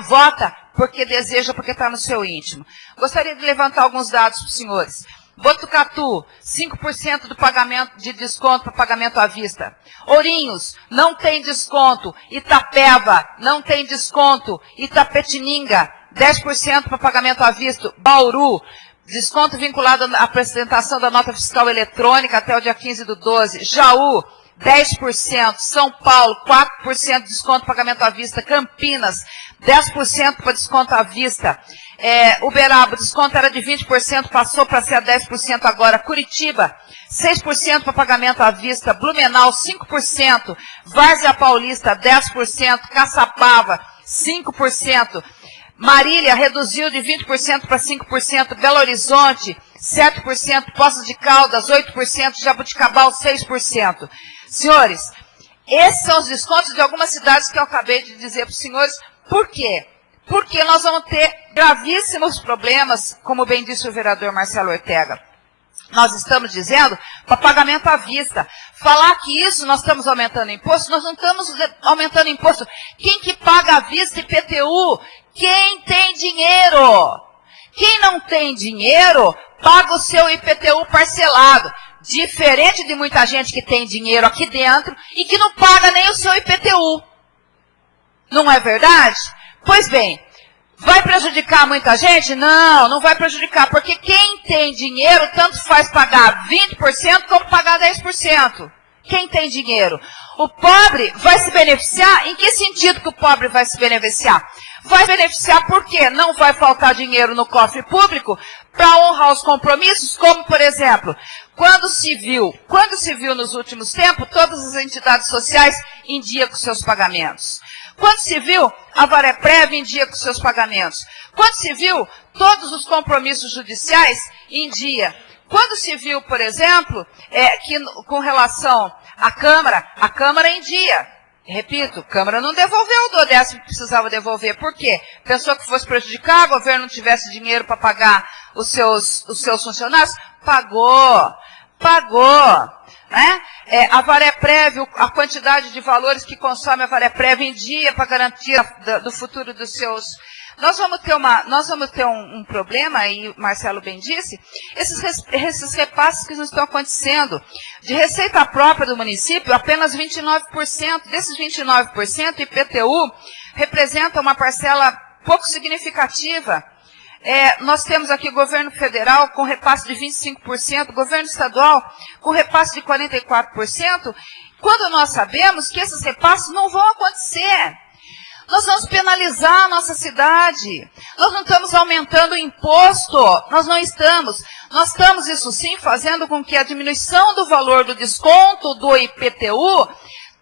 Vota porque deseja, porque está no seu íntimo. Gostaria de levantar alguns dados para os senhores. Botucatu, 5% do pagamento de desconto para pagamento à vista. Ourinhos, não tem desconto. Itapeva, não tem desconto. Itapetininga, 10% para pagamento à vista. Bauru, desconto vinculado à apresentação da nota fiscal eletrônica até o dia 15/12. Jaú, 10%. São Paulo, 4% de desconto para pagamento à vista. Campinas, 10% para desconto à vista. Uberaba, o desconto era de 20%, passou para ser a 10% agora. Curitiba, 6% para pagamento à vista. Blumenau, 5%. Várzea Paulista, 10%. Caçapava, 5%. Marília reduziu de 20% para 5%, Belo Horizonte 7%, Poços de Caldas 8%, Jabuticabal 6%. Senhores, esses são os descontos de algumas cidades que eu acabei de dizer para os senhores. Por quê? Porque nós vamos ter gravíssimos problemas, como bem disse o vereador Marcelo Ortega. Nós estamos dizendo para pagamento à vista. Falar que isso nós estamos aumentando imposto, nós não estamos aumentando imposto. Quem que paga à vista IPTU? Quem tem dinheiro. Quem não tem dinheiro, paga o seu IPTU parcelado. Diferente de muita gente que tem dinheiro aqui dentro e que não paga nem o seu IPTU. Não é verdade? Pois bem, vai prejudicar muita gente? Não, não vai prejudicar, porque quem tem dinheiro tanto faz pagar 20% como pagar 10%. Quem tem dinheiro? O pobre vai se beneficiar? Em que sentido que o pobre vai se beneficiar? Vai beneficiar porque não vai faltar dinheiro no cofre público para honrar os compromissos, como, por exemplo, quando se viu nos últimos tempos, todas as entidades sociais em dia com seus pagamentos. Quando se viu, a Vareprev em dia com seus pagamentos. Quando se viu, todos os compromissos judiciais em dia. Quando se viu, por exemplo, que com relação à Câmara em dia. Repito, a Câmara não devolveu o do décimo que precisava devolver. Por quê? Pensou que fosse prejudicar, o governo não tivesse dinheiro para pagar os seus funcionários? Pagou. Né? A Vareprev, a quantidade de valores que consome a Vareprev em dia para garantir do futuro dos seus... Nós vamos ter um problema, e o Marcelo bem disse, esses repasses que não estão acontecendo. De receita própria do município, apenas 29%. Desses 29%, IPTU representa uma parcela pouco significativa. Nós temos aqui o governo federal com repasse de 25%, governo estadual com repasse de 44%, quando nós sabemos que esses repasses não vão acontecer. Nós vamos penalizar a nossa cidade. Nós não estamos aumentando o imposto. Nós não estamos. Nós estamos, isso sim, fazendo com que a diminuição do valor do desconto do IPTU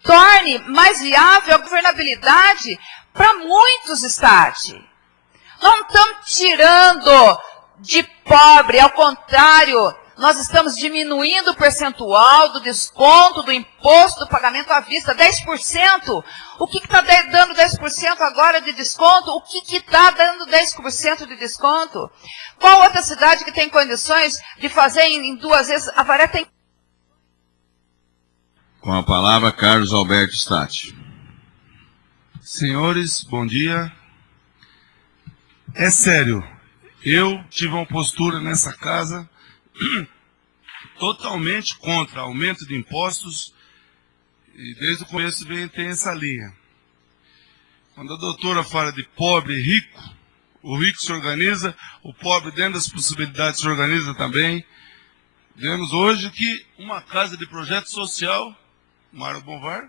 torne mais viável a governabilidade para muitos estados. Nós não estamos tirando de pobre, ao contrário, nós estamos diminuindo o percentual do desconto do imposto do pagamento à vista, 10%. O que está dando 10% agora de desconto? O que está dando 10% de desconto? Qual outra cidade que tem condições de fazer em 2 vezes? A Varé tem. Com a palavra, Carlos Alberto Statti. Senhores, bom dia. É sério, eu tive uma postura nessa casa totalmente contra aumento de impostos e desde o começo tem essa linha. Quando a doutora fala de pobre e rico, o rico se organiza, o pobre dentro das possibilidades se organiza também. Vemos hoje que uma casa de projeto social, Mário Bovar,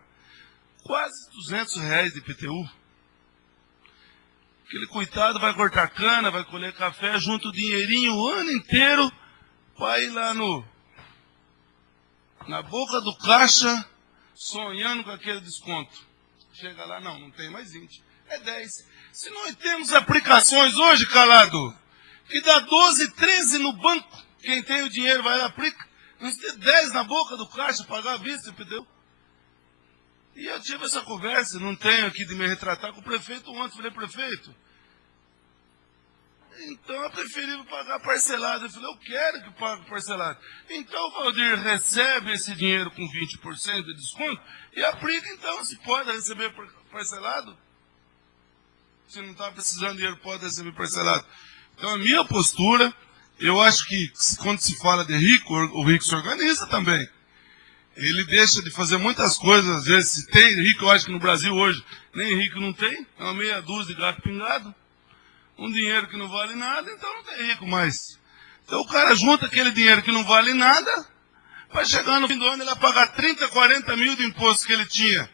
quase R$200 de IPTU. Aquele coitado vai cortar cana, vai colher café, junta o dinheirinho o ano inteiro para ir lá na boca do caixa, sonhando com aquele desconto. Chega lá, não tem mais 20, é 10. Se nós temos aplicações hoje, Calado, que dá 12, 13 no banco, quem tem o dinheiro vai lá, aplica, nós temos 10 na boca do caixa, pagar a vista, entendeu? E eu tive essa conversa, não tenho aqui de me retratar com o prefeito ontem, falei, prefeito, então é preferível pagar parcelado. Eu falei, eu quero que pague parcelado. Então o Valdir recebe esse dinheiro com 20% de desconto e aplica então, se pode receber parcelado. Se não está precisando de dinheiro, pode receber parcelado. Então a minha postura, eu acho que quando se fala de rico, o rico se organiza também. Ele deixa de fazer muitas coisas, às vezes, se tem rico, eu acho que no Brasil hoje, nem rico não tem, é uma meia dúzia de gato pingado, um dinheiro que não vale nada, então não tem rico mais. Então o cara junta aquele dinheiro que não vale nada, vai chegar no fim do ano, ele vai pagar 30, 40 mil de imposto que ele tinha,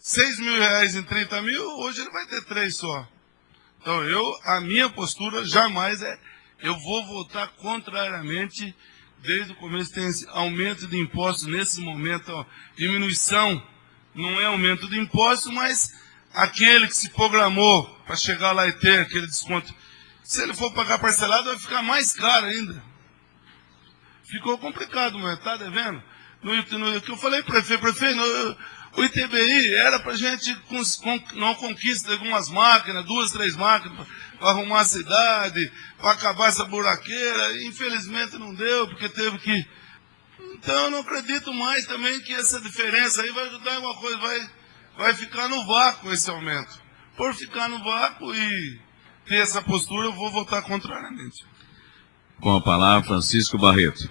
6 mil reais em 30 mil, hoje ele vai ter 3 só. Então a minha postura jamais eu vou votar contrariamente. Desde o começo tem esse aumento de impostos, nesse momento, diminuição, não é aumento de impostos, mas aquele que se programou para chegar lá e ter aquele desconto. Se ele for pagar parcelado, vai ficar mais caro ainda. Ficou complicado, mas tá devendo? No que eu falei, prefeito, o ITBI era para a gente não conquista algumas máquinas, 2, 3 máquinas, para arrumar a cidade, para acabar essa buraqueira. Infelizmente não deu, porque teve que... Então eu não acredito mais também que essa diferença aí vai ajudar em alguma coisa, vai ficar no vácuo esse aumento. Por ficar no vácuo e ter essa postura, eu vou votar contrariamente. Com a palavra, Francisco Barreto.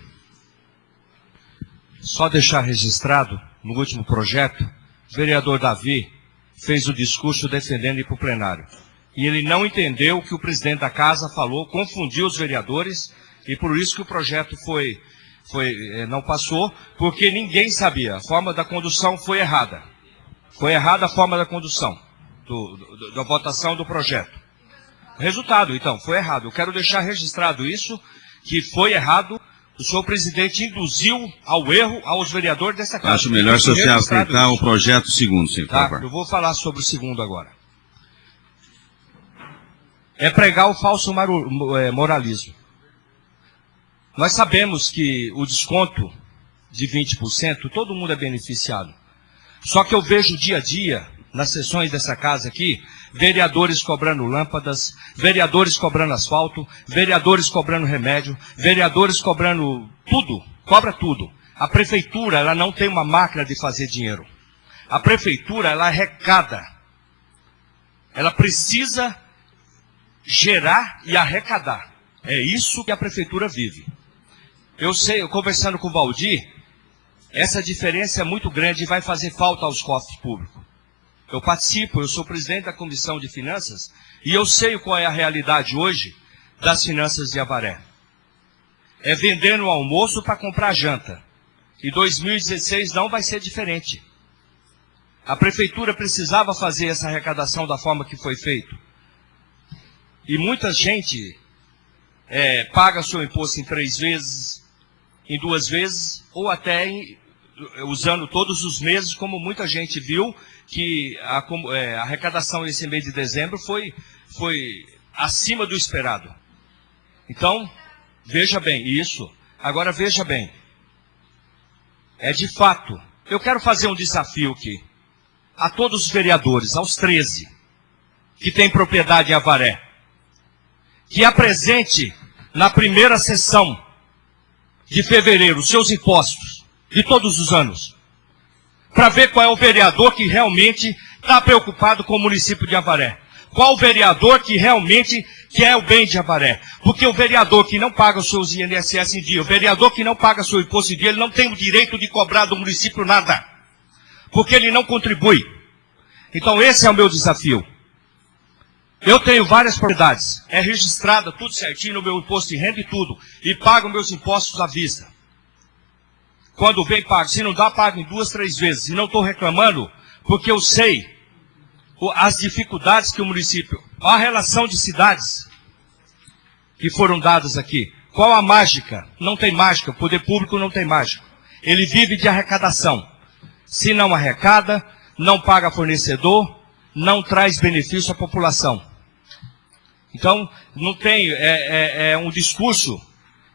Só deixar registrado, no último projeto, o vereador Davi fez o discurso defendendo ir para o plenário. E ele não entendeu o que o presidente da casa falou, confundiu os vereadores, e por isso que o projeto não passou, porque ninguém sabia. A forma da condução foi errada. Foi errada a forma da condução, da votação do projeto. O resultado, então, foi errado. Eu quero deixar registrado isso, que foi errado. O senhor presidente induziu ao erro aos vereadores dessa casa. Acho melhor se você aceitar o projeto segundo, senhor. Tá, eu vou falar sobre o segundo agora. É pregar o falso moralismo. Nós sabemos que o desconto de 20%, todo mundo é beneficiado. Só que eu vejo dia a dia, nas sessões dessa casa aqui, vereadores cobrando lâmpadas, vereadores cobrando asfalto, vereadores cobrando remédio, vereadores cobrando tudo, cobra tudo. A prefeitura, ela não tem uma máquina de fazer dinheiro. A prefeitura, ela arrecada. Ela precisa gerar e arrecadar. É isso que a prefeitura vive. Eu sei, eu conversando com o Valdir, essa diferença é muito grande e vai fazer falta aos cofres públicos. Eu participo, eu sou presidente da Comissão de Finanças e eu sei qual é a realidade hoje das finanças de Avaré. É vender no almoço para comprar janta. E 2016 não vai ser diferente. A prefeitura precisava fazer essa arrecadação da forma que foi feito. E muita gente paga seu imposto em 3 vezes, em 2 vezes, ou até usando todos os meses, como muita gente viu, que a arrecadação esse mês de dezembro foi acima do esperado. Então, veja bem, isso. Agora veja bem. É de fato, eu quero fazer um desafio aqui. A todos os vereadores, aos 13, que têm propriedade em Avaré, que apresente na primeira sessão de fevereiro os seus impostos de todos os anos, para ver qual é o vereador que realmente está preocupado com o município de Avaré. Qual o vereador que realmente quer o bem de Avaré. Porque o vereador que não paga os seus INSS em dia, o vereador que não paga seu imposto em dia, ele não tem o direito de cobrar do município nada. Porque ele não contribui. Então esse é o meu desafio. Eu tenho várias propriedades. É registrada tudo certinho no meu imposto de renda e tudo. E pago meus impostos à vista. Quando vem, pago. Se não dá, pago em 2, 3 vezes. E não estou reclamando, porque eu sei as dificuldades que o município... A relação de cidades que foram dadas aqui. Qual a mágica? Não tem mágica. O poder público não tem mágica. Ele vive de arrecadação. Se não arrecada, não paga fornecedor, não traz benefício à população. Então, não tem... É um discurso...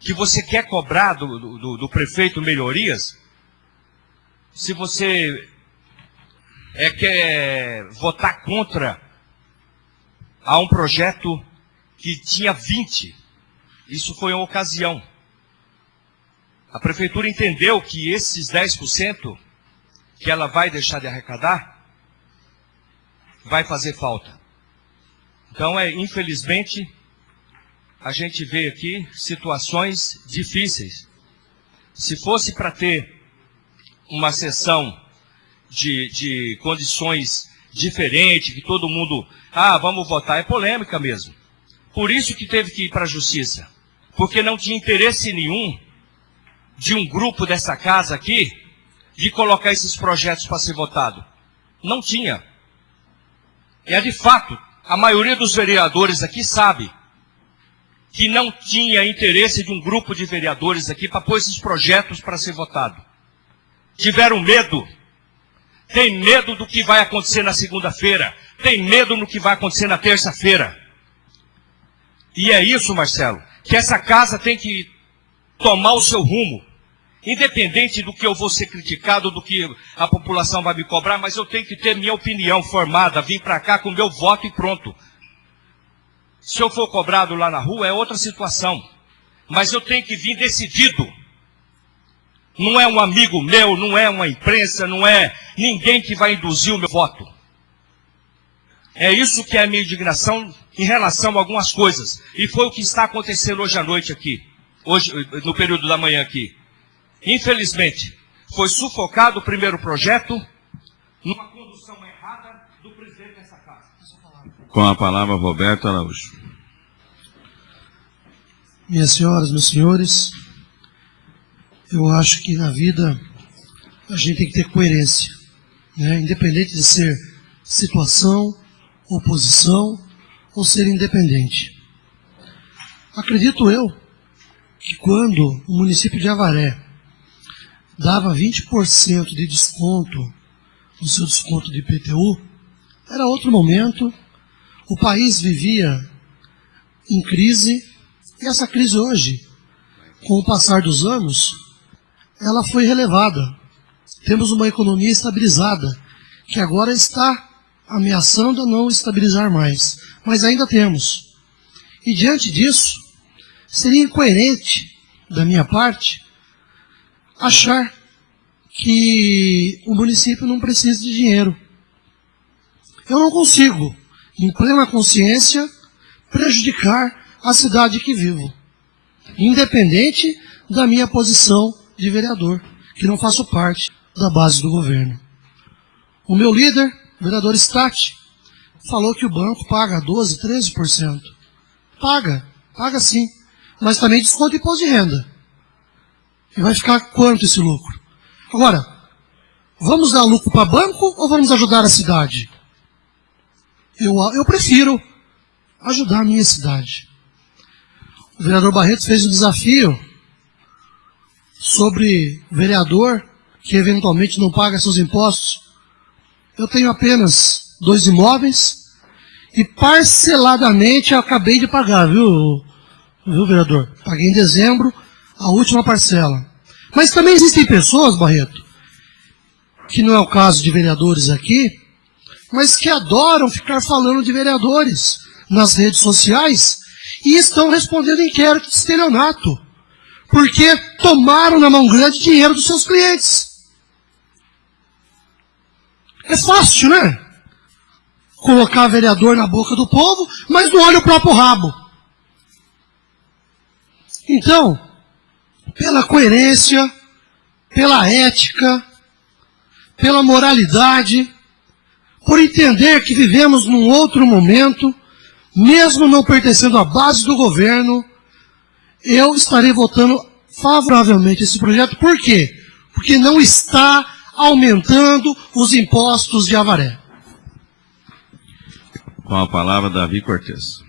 que você quer cobrar do prefeito melhorias, se você quer votar contra a um projeto que tinha 20, isso foi uma ocasião. A prefeitura entendeu que esses 10% que ela vai deixar de arrecadar, vai fazer falta. Então, infelizmente... a gente vê aqui situações difíceis. Se fosse para ter uma sessão de condições diferentes, que todo mundo, vamos votar, é polêmica mesmo. Por isso que teve que ir para a justiça. Porque não tinha interesse nenhum de um grupo dessa casa aqui de colocar esses projetos para ser votado. Não tinha. É de fato, a maioria dos vereadores aqui sabe que não tinha interesse de um grupo de vereadores aqui para pôr esses projetos para ser votado. Tiveram medo. Tem medo do que vai acontecer na segunda-feira. tem medo no que vai acontecer na terça-feira. E é isso, Marcelo, que essa casa tem que tomar o seu rumo. Independente do que eu vou ser criticado, do que a população vai me cobrar, mas eu tenho que ter minha opinião formada, vir para cá com meu voto e pronto. Se eu for cobrado lá na rua, é outra situação. Mas eu tenho que vir decidido. Não é um amigo meu, não é uma imprensa, não é ninguém que vai induzir o meu voto. É isso que é a minha indignação em relação a algumas coisas. E foi o que está acontecendo hoje à noite aqui. Hoje, no período da manhã aqui. Infelizmente, foi sufocado o primeiro projeto numa condução errada do presidente dessa casa. Com a palavra, Roberto Araújo. Minhas senhoras, meus senhores, eu acho que na vida a gente tem que ter coerência, né? Independente de ser situação, oposição ou ser independente. Acredito eu que quando o município de Avaré dava 20% de desconto no seu desconto de IPTU, era outro momento, o país vivia em crise, e essa crise hoje, com o passar dos anos, ela foi relevada. Temos uma economia estabilizada, que agora está ameaçando a não estabilizar mais, mas ainda temos. E diante disso, seria incoerente da minha parte achar que o município não precisa de dinheiro. Eu não consigo, em plena consciência, prejudicar a cidade que vivo, independente da minha posição de vereador, que não faço parte da base do governo. O meu líder, o vereador Statti, falou que o banco paga 12%, 13%. Paga sim, mas também desconta imposto de renda. E vai ficar quanto esse lucro? Agora, vamos dar lucro para banco ou vamos ajudar a cidade? Eu prefiro ajudar a minha cidade. O vereador Barreto fez um desafio sobre vereador que eventualmente não paga seus impostos. Eu tenho apenas 2 imóveis e parceladamente eu acabei de pagar, viu, vereador? Paguei em dezembro a última parcela. Mas também existem pessoas, Barreto, que não é o caso de vereadores aqui, mas que adoram ficar falando de vereadores nas redes sociais e estão respondendo inquérito de estelionato, porque tomaram na mão grande dinheiro dos seus clientes. É fácil, né? Colocar vereador na boca do povo, mas não olha o próprio rabo. Então, pela coerência, pela ética, pela moralidade, por entender que vivemos num outro momento, mesmo não pertencendo à base do governo, eu estarei votando favoravelmente esse projeto. Por quê? Porque não está aumentando os impostos de Avaré. Com a palavra, Davi Cortes.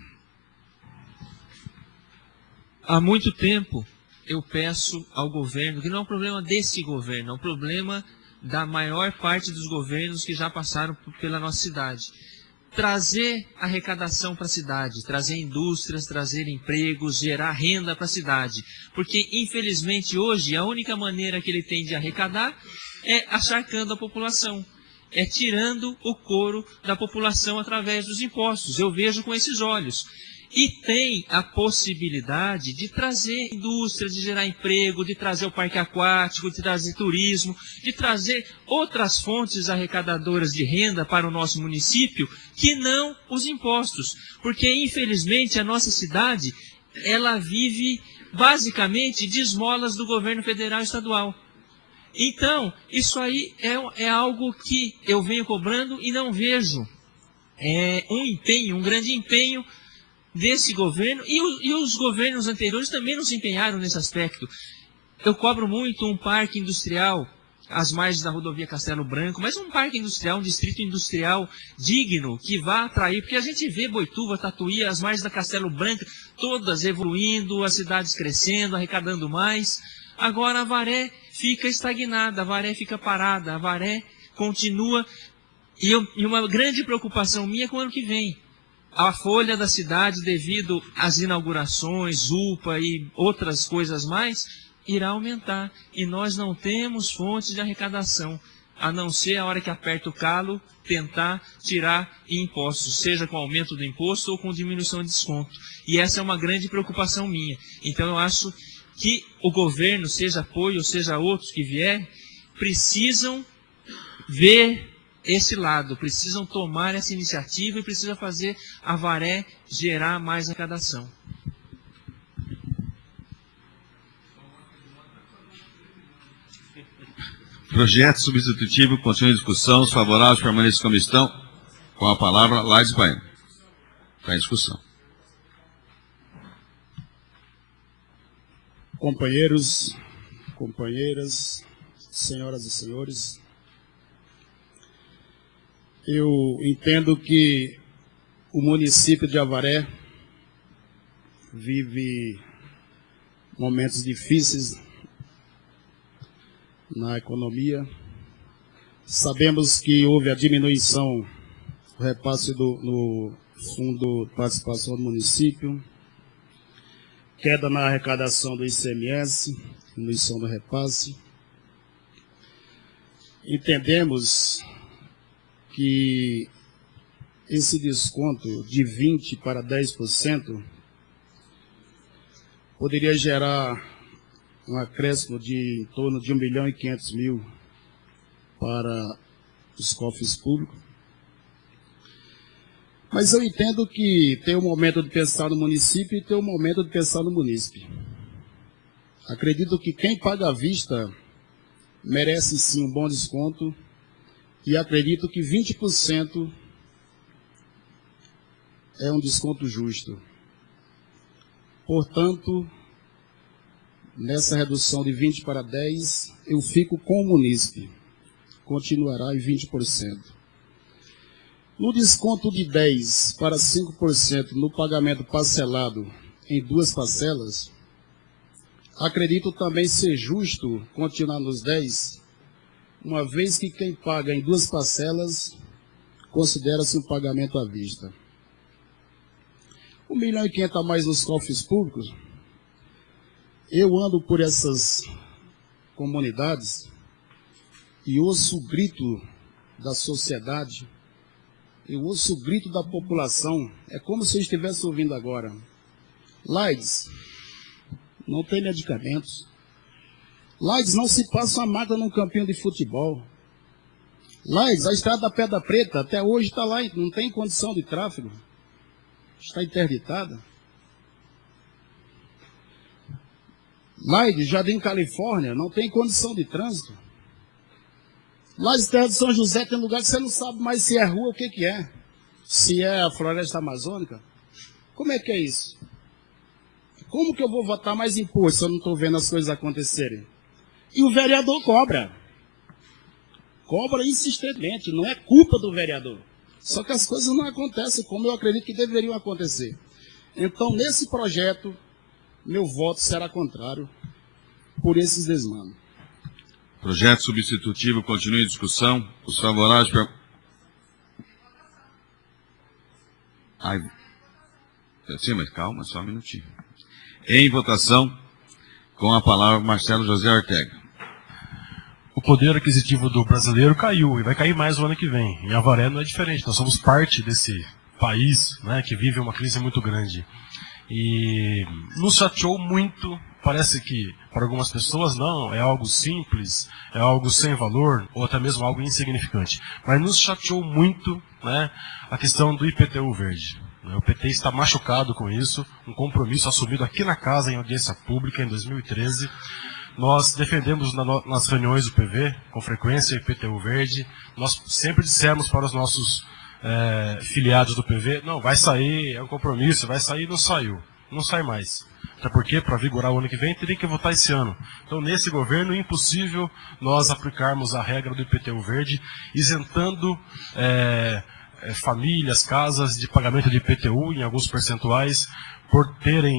Há muito tempo eu peço ao governo, que não é um problema desse governo, é um problema da maior parte dos governos que já passaram pela nossa cidade. Trazer arrecadação para a cidade, trazer indústrias, trazer empregos, gerar renda para a cidade. Porque, infelizmente, hoje, a única maneira que ele tem de arrecadar é acharcando a população. É tirando o couro da população através dos impostos. Eu vejo com esses olhos. E tem a possibilidade de trazer indústria, de gerar emprego, de trazer o parque aquático, de trazer turismo, de trazer outras fontes arrecadadoras de renda para o nosso município, que não os impostos. Porque, infelizmente, a nossa cidade, ela vive basicamente de esmolas do governo federal e estadual. Então, isso aí é algo que eu venho cobrando e não vejo um grande empenho desse governo, e os governos anteriores também não se empenharam nesse aspecto. Eu cobro muito um parque industrial às margens da rodovia Castelo Branco, mas um parque industrial, um distrito industrial digno, que vá atrair, porque a gente vê Boituva, Tatuí, as margens da Castelo Branco, todas evoluindo, as cidades crescendo, arrecadando mais. Agora a Avaré fica estagnada, a Avaré fica parada, a Avaré continua E uma grande preocupação minha com o ano que vem. A folha da cidade, devido às inaugurações, UPA e outras coisas mais, irá aumentar. E nós não temos fontes de arrecadação, a não ser a hora que aperta o calo, tentar tirar impostos, seja com aumento do imposto ou com diminuição de desconto. E essa é uma grande preocupação minha. Então eu acho que o governo, seja apoio ou seja outros que vier, precisam ver esse lado, precisam tomar essa iniciativa e precisam fazer a Avaré gerar mais arrecadação. Projeto substitutivo, continua em discussão. Os favoráveis permaneçam como estão. Com a palavra, Laides Baiano. Está em discussão. Companheiros, companheiras, senhoras e senhores, eu entendo que o município de Avaré vive momentos difíceis na economia. Sabemos que houve a diminuição do repasse no Fundo de Participação do Município, queda na arrecadação do ICMS, diminuição do repasse. Entendemos que esse desconto de 20% para 10% poderia gerar um acréscimo de em torno de 1.500.000 para os cofres públicos. Mas eu entendo que tem um momento de pensar no município e tem um momento de pensar no munícipe. Acredito que quem paga à vista merece sim um bom desconto e acredito que 20% é um desconto justo. Portanto, nessa redução de 20 para 10, eu fico com o munícipe. Continuará em 20%. No desconto de 10 para 5% no pagamento parcelado em 2 parcelas, acredito também ser justo continuar nos 10, uma vez que quem paga em 2 parcelas considera-se um pagamento à vista. 1.500.000 a mais nos cofres públicos. Eu ando por essas comunidades e ouço o grito da sociedade, eu ouço o grito da população, é como se eu estivesse ouvindo agora. Laides, não tem medicamentos. Laides, não se passa uma máquina num campinho de futebol. Laides, a estrada da Pedra Preta até hoje está lá, não tem condição de tráfego. Está interditada. Laides, Jardim Califórnia, não tem condição de trânsito. Laides, Terra de São José, tem lugar que você não sabe mais se é rua ou o que é. Se é a floresta amazônica. Como é que é isso? Como que eu vou votar mais imposto se eu não estou vendo as coisas acontecerem? E o vereador cobra. Cobra insistentemente, não é culpa do vereador. Só que as coisas não acontecem como eu acredito que deveriam acontecer. Então, nesse projeto, meu voto será contrário por esses desmanos. Projeto substitutivo continua em discussão. Os favoráveis... Sim, mas calma, só um minutinho. Em votação, com a palavra Marcelo José Ortega. O poder aquisitivo do brasileiro caiu e vai cair mais o ano que vem. Em Avaré não é diferente, nós somos parte desse país, né, que vive uma crise muito grande. E nos chateou muito, parece que para algumas pessoas não, é algo simples, é algo sem valor, ou até mesmo algo insignificante. Mas nos chateou muito, né, a questão do IPTU verde. O PT está machucado com isso, um compromisso assumido aqui na casa em audiência pública em 2013. Nós defendemos nas reuniões do PV, com frequência, IPTU verde. Nós sempre dissemos para os nossos filiados do PV, não, vai sair, é um compromisso, vai sair, não saiu. Não sai mais. Até porque, para vigorar o ano que vem, teria que votar esse ano. Então, nesse governo, é impossível nós aplicarmos a regra do IPTU verde, isentando famílias, casas de pagamento de IPTU em alguns percentuais, por terem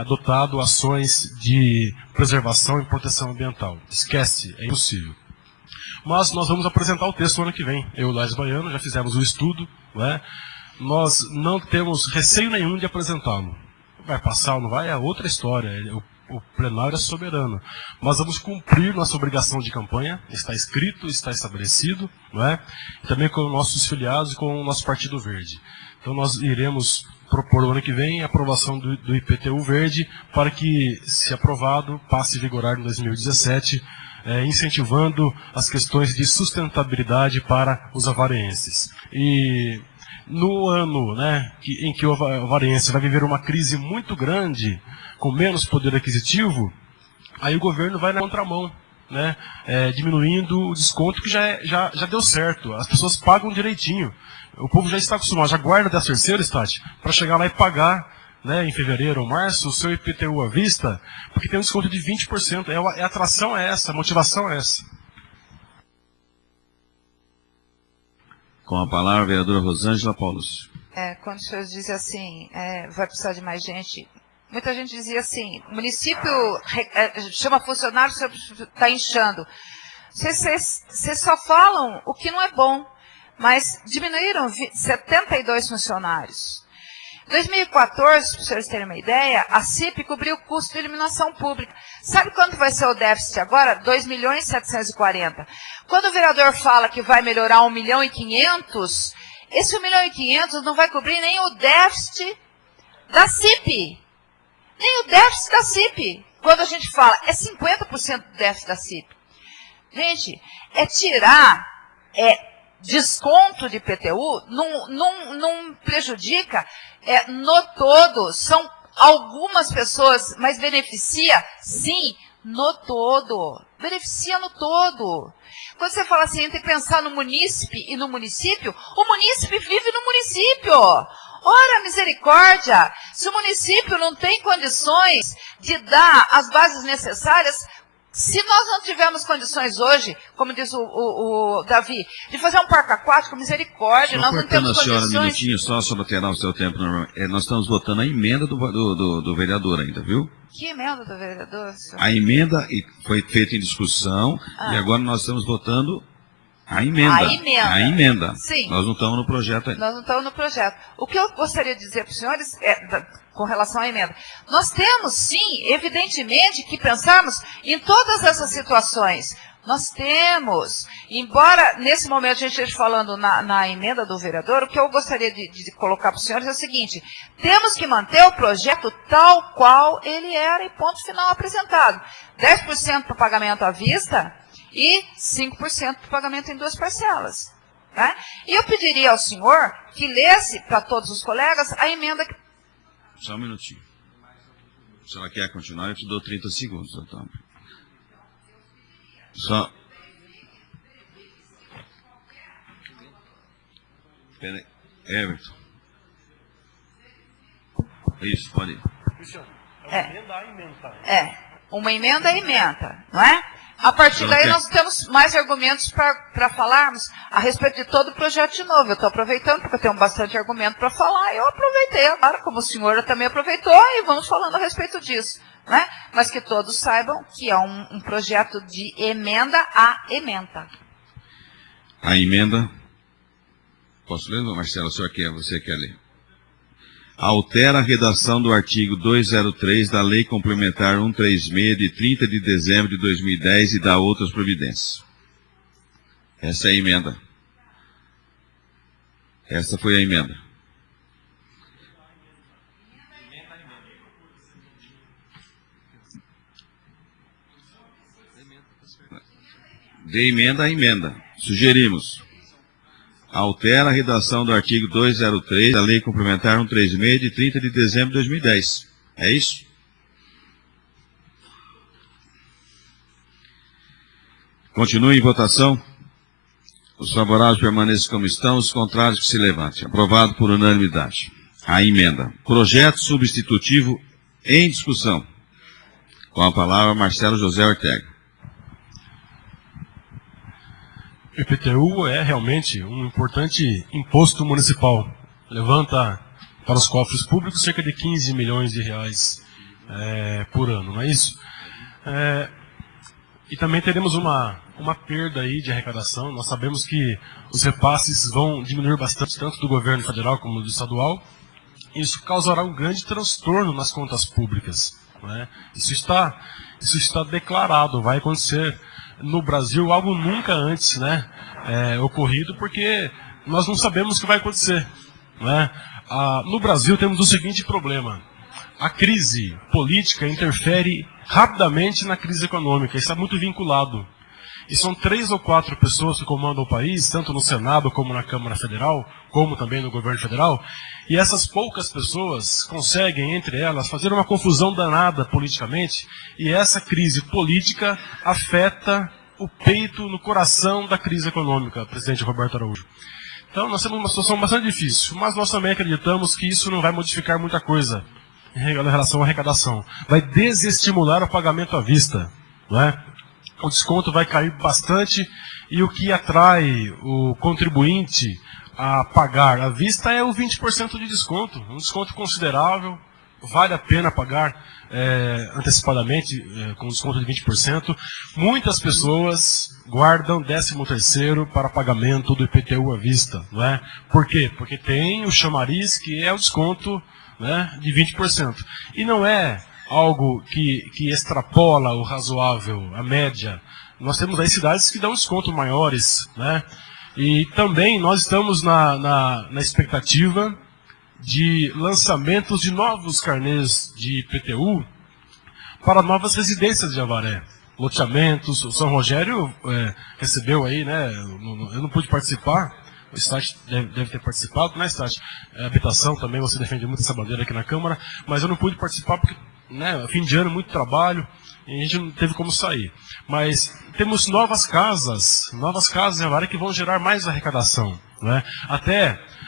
adotado ações de preservação e proteção ambiental. Esquece, é impossível. mas nós vamos apresentar o texto no ano que vem. Eu e o Laís Baiano já fizemos o estudo, né? Nós não temos receio nenhum de apresentá-lo. Vai passar ou não vai, é outra história. O plenário é soberano. Mas vamos cumprir nossa obrigação de campanha, está escrito, está estabelecido, não é? Também com nossos filiados e com o nosso Partido Verde. Então nós iremos propor o ano que vem a aprovação do IPTU Verde para que, se aprovado, passe a vigorar em 2017, incentivando as questões de sustentabilidade para os avareenses. E no ano, né, em que o avareense vai viver uma crise muito grande, com menos poder aquisitivo, aí o governo vai na contramão, né, diminuindo o desconto que já deu certo. As pessoas pagam direitinho. O povo já está acostumado, já guarda da terceira, Stati, para chegar lá e pagar, né, em fevereiro ou março, o seu IPTU à vista, porque tem um desconto de 20%. A atração é essa, a motivação é essa. Com a palavra, a vereadora Rosângela Paulus. Quando o senhor diz assim, vai precisar de mais gente, muita gente dizia assim, o município chama funcionário, o senhor está inchando. Vocês só falam o que não é bom, mas diminuíram 72 funcionários. Em 2014, para os senhores terem uma ideia, a CIP cobriu o custo de iluminação pública. Sabe quanto vai ser o déficit agora? 2.740.000. Quando o vereador fala que vai melhorar 1.500.000, esse 1.500.000 não vai cobrir nem o déficit da CIP. Nem o déficit da CIP. Quando a gente fala, é 50% do déficit da CIP. Gente, tirar desconto de IPTU não prejudica no todo. São algumas pessoas, mas beneficia, sim, no todo. Beneficia no todo. Quando você fala assim, entre pensar no munícipe e no município, o munícipe vive no município. Ora, misericórdia, se o município não tem condições de dar as bases necessárias, se nós não tivermos condições hoje, como diz o Davi, de fazer um parque aquático, misericórdia, nós não temos condições. Senhora, um minutinho, só para terminar o seu tempo. Nós estamos votando a emenda do vereador ainda, viu? Que emenda do vereador, senhor? A emenda foi feita em discussão e agora nós estamos votando a emenda. A emenda. Sim. Nós não estamos no projeto ainda. Nós não estamos no projeto. O que eu gostaria de dizer para os senhores com relação à emenda. Nós temos, sim, evidentemente, que pensarmos em todas essas situações. Nós temos, embora nesse momento a gente esteja falando na emenda do vereador, o que eu gostaria de colocar para os senhores é o seguinte: temos que manter o projeto tal qual ele era em ponto final apresentado. 10% para o pagamento à vista e 5% para o pagamento em 2 parcelas. Né? E eu pediria ao senhor que lesse para todos os colegas a emenda que... Só um minutinho. Se ela quer continuar, eu te dou 30 segundos. Então. Só. Pera aí. Everton. Isso, pode ir. Uma emenda é emenda, não é? A partir daí nós temos mais argumentos para falarmos a respeito de todo o projeto de novo. Eu estou aproveitando porque eu tenho bastante argumento para falar. Eu aproveitei agora, como o senhor também aproveitou, e vamos falando a respeito disso. Né? Mas que todos saibam que é um projeto de emenda a emenda. A emenda, posso ler, Marcelo? Você quer ler? Altera a redação do artigo 203 da Lei Complementar 136 de 30 de dezembro de 2010 e dá outras providências. Essa é a emenda. Essa foi a emenda. De emenda a emenda. Sugerimos. Altera a redação do artigo 203 da Lei Complementar 136 de 30 de dezembro de 2010. É isso? Continue em votação. Os favoráveis permaneçam como estão, os contrários que se levantem. Aprovado por unanimidade. A emenda. Projeto substitutivo em discussão. Com a palavra, Marcelo José Ortega. O IPTU é realmente um importante imposto municipal. Levanta para os cofres públicos cerca de 15 milhões de reais por ano, não é isso? E também teremos uma perda aí de arrecadação. Nós sabemos que os repasses vão diminuir bastante, tanto do governo federal como do estadual. Isso causará um grande transtorno nas contas públicas, né? Isso está declarado, vai acontecer no Brasil algo nunca antes, né, ocorrido, porque nós não sabemos o que vai acontecer, né? No Brasil temos o seguinte problema: a crise política interfere rapidamente na crise econômica, está muito vinculado. E são 3 ou 4 pessoas que comandam o país, tanto no Senado como na Câmara Federal, como também no governo federal, e essas poucas pessoas conseguem, entre elas, fazer uma confusão danada politicamente, e essa crise política afeta o peito no coração da crise econômica, presidente Roberto Araújo. Então nós temos uma situação bastante difícil, mas nós também acreditamos que isso não vai modificar muita coisa em relação à arrecadação. Vai desestimular o pagamento à vista, não é? O desconto vai cair bastante e o que atrai o contribuinte a pagar à vista é o 20% de desconto. Um desconto considerável, vale a pena pagar antecipadamente com desconto de 20%. Muitas pessoas guardam 13º para pagamento do IPTU à vista. Não é? Por quê? Porque tem o chamariz que é o desconto, né, de 20%. E não é algo que extrapola o razoável, a média. Nós temos aí cidades que dão desconto maiores, né? E também nós estamos na expectativa de lançamentos de novos carnês de IPTU para novas residências de Avaré. Loteamentos, o São Rogério recebeu aí, né? Eu não pude participar, o Estácio deve ter participado, né, Estácio? Habitação também, você defende muito essa bandeira aqui na Câmara, mas eu não pude participar porque, né, fim de ano, muito trabalho, e a gente não teve como sair. Mas temos novas casas em Avaré que vão gerar mais arrecadação, né?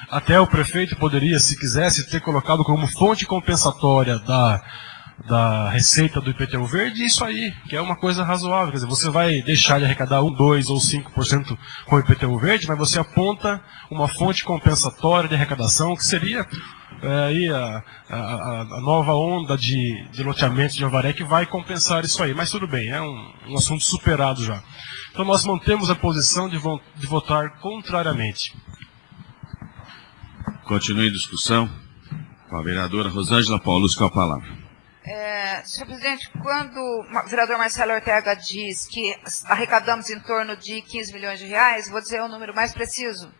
Até o prefeito poderia, se quisesse, ter colocado como fonte compensatória da receita do IPTU verde, isso aí, que é uma coisa razoável. Quer dizer, você vai deixar de arrecadar 1, 2 ou 5% com o IPTU verde, mas você aponta uma fonte compensatória de arrecadação, que seria aí a nova onda de loteamento de Avaré, que vai compensar isso aí. Mas tudo bem, é um assunto superado já. Então nós mantemos a posição de votar contrariamente. Continue a discussão com a vereadora Rosângela Paulus, com a palavra. Senhor presidente, quando o vereador Marcelo Ortega diz que arrecadamos em torno de 15 milhões de reais, vou dizer o número mais preciso.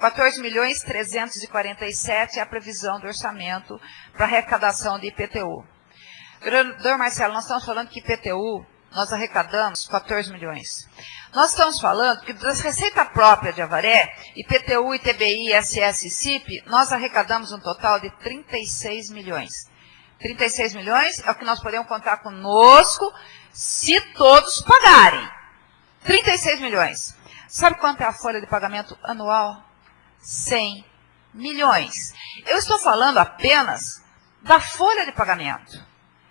14.347 é a previsão do orçamento para arrecadação de IPTU. Vereador Marcelo, nós estamos falando que IPTU, nós arrecadamos 14 milhões. Nós estamos falando que da receita própria de Avaré, IPTU, ITBI, ISS e CIP, nós arrecadamos um total de 36 milhões. 36 milhões é o que nós podemos contar conosco se todos pagarem. 36 milhões. Sabe quanto é a folha de pagamento anual? 100 milhões. Eu estou falando apenas da folha de pagamento.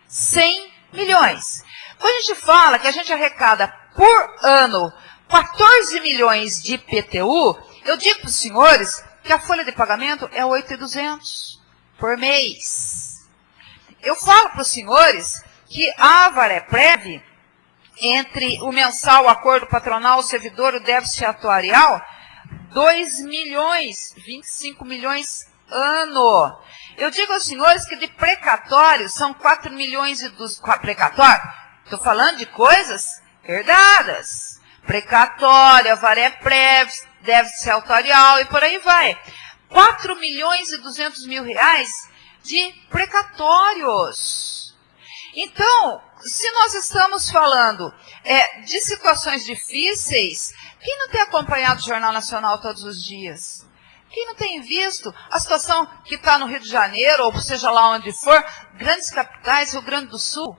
100 milhões. Quando a gente fala que a gente arrecada por ano 14 milhões de IPTU, eu digo para os senhores que a folha de pagamento é 8.200 por mês. Eu falo para os senhores que a Avaré-Prev, entre o mensal, o acordo patronal, o servidor, o déficit atuarial, 2 milhões, 25 milhões ano. Eu digo aos senhores que de precatório são 4 milhões e dos precatório. Estou falando de coisas herdadas. Precatório, Avaré-Prev, déficit atuarial e por aí vai. 4 milhões e 200 mil reais de precatórios. Então, se nós estamos falando de situações difíceis, quem não tem acompanhado o Jornal Nacional todos os dias? Quem não tem visto a situação que está no Rio de Janeiro, ou seja lá onde for, grandes capitais, Rio Grande do Sul?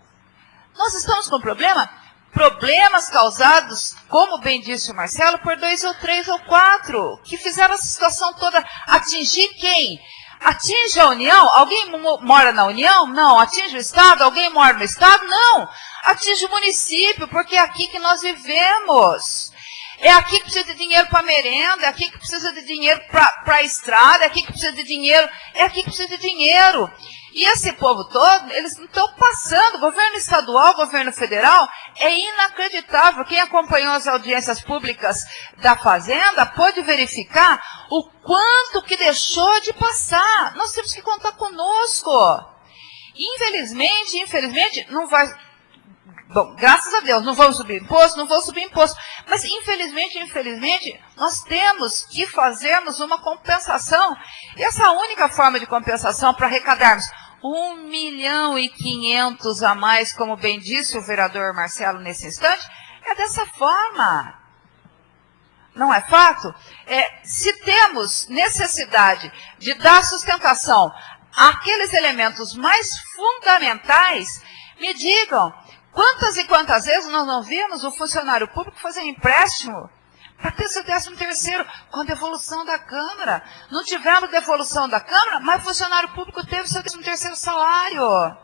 Nós estamos com problemas causados, como bem disse o Marcelo, por 2 ou 3 ou 4, que fizeram essa situação toda atingir quem? Atinge a União? Alguém mora na União? Não. Atinge o Estado? Alguém mora no Estado? Não. Atinge o município, porque é aqui que nós vivemos. É aqui que precisa de dinheiro para merenda, é aqui que precisa de dinheiro para a estrada, é aqui que precisa de dinheiro, é aqui que precisa de dinheiro. E esse povo todo, eles não estão passando, governo estadual, governo federal, é inacreditável. Quem acompanhou as audiências públicas da Fazenda pôde verificar o quanto que deixou de passar. Nós temos que contar conosco. Infelizmente, não vai... Bom, graças a Deus, não vamos subir imposto, mas infelizmente, nós temos que fazermos uma compensação. E essa única forma de compensação para arrecadarmos 1,5 milhão a mais, como bem disse o vereador Marcelo nesse instante, é dessa forma. Não é fato? Se temos necessidade de dar sustentação àqueles elementos mais fundamentais, me digam, quantas e quantas vezes nós não vimos o funcionário público fazer empréstimo para ter seu 13º com devolução da Câmara? Não tivemos devolução da Câmara, mas o funcionário público teve seu 13º salário.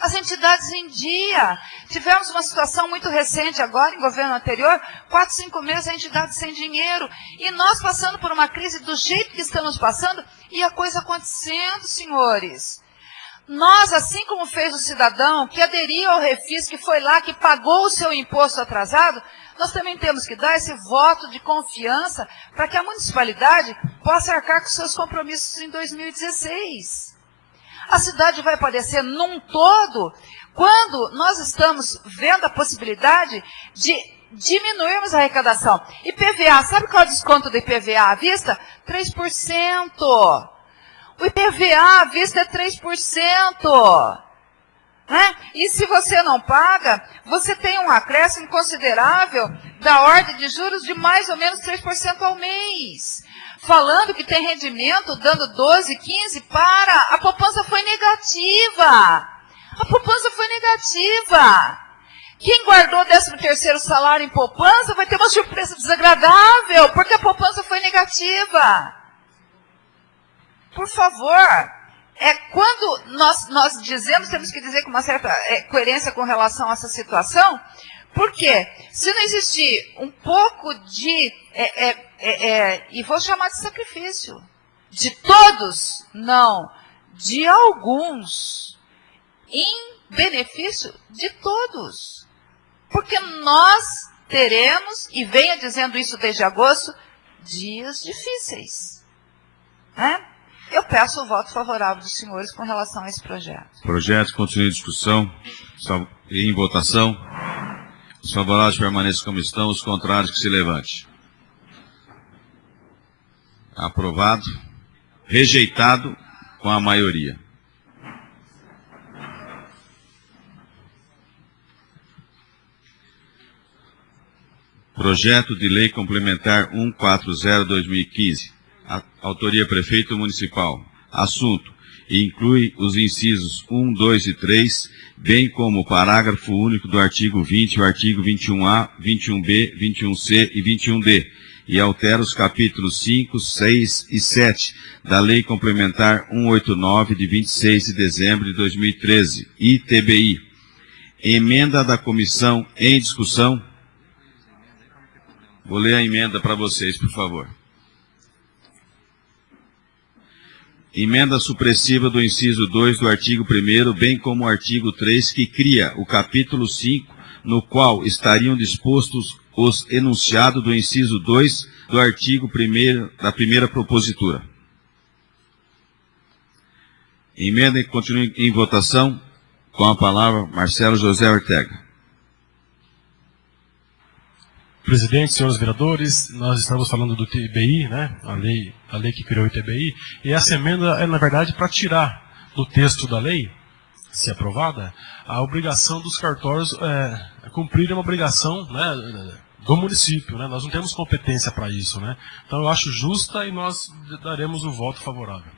As entidades em dia. Tivemos uma situação muito recente agora, em governo anterior, 4, 5 meses a entidade sem dinheiro. E nós passando por uma crise do jeito que estamos passando, e a coisa acontecendo, senhores. Nós, assim como fez o cidadão que aderiu ao Refis, que foi lá, que pagou o seu imposto atrasado, nós também temos que dar esse voto de confiança para que a municipalidade possa arcar com seus compromissos em 2016. A cidade vai padecer num todo quando nós estamos vendo a possibilidade de diminuirmos a arrecadação. IPVA, sabe qual é o desconto do IPVA à vista? 3%. O IPVA à vista é 3%. Né? E se você não paga, você tem um acréscimo considerável da ordem de juros de mais ou menos 3% ao mês. Falando que tem rendimento dando 12, 15 para... A poupança foi negativa. A poupança foi negativa. Quem guardou 13º salário em poupança vai ter uma surpresa desagradável, porque a poupança foi negativa. Por favor, quando nós dizemos, temos que dizer com uma certa coerência com relação a essa situação, porque se não existir um pouco de, e vou chamar de sacrifício, de todos, não, de alguns, em benefício de todos. Porque nós teremos, e venha dizendo isso desde agosto, dias difíceis. Né? Eu peço o voto favorável dos senhores com relação a esse projeto. O projeto continua em discussão, em votação. Os favoráveis permaneçam como estão, os contrários que se levante. Aprovado. Rejeitado com a maioria. Projeto de Lei Complementar 140/2015. Autoria Prefeito Municipal. Assunto: inclui os incisos 1, 2 e 3, bem como o parágrafo único do artigo 20, o artigo 21A, 21B, 21C e 21D, e altera os capítulos 5, 6 e 7 da Lei Complementar 189, de 26 de dezembro de 2013, ITBI. Emenda da comissão em discussão. Vou ler a emenda para vocês, por favor. Emenda supressiva do inciso 2 do artigo 1º, bem como o artigo 3, que cria o capítulo 5, no qual estariam dispostos os enunciados do inciso 2 do artigo 1º da primeira propositura. Emenda que continua em votação. Com a palavra, Marcelo José Ortega. Presidente, senhores vereadores, nós estamos falando do ITBI, né? A lei que criou o ITBI, e essa emenda é, na verdade, para tirar do texto da lei, se aprovada, a obrigação dos cartórios cumprirem uma obrigação, né, do município, né? Nós não temos competência para isso, né? Então eu acho justa e nós daremos o voto favorável.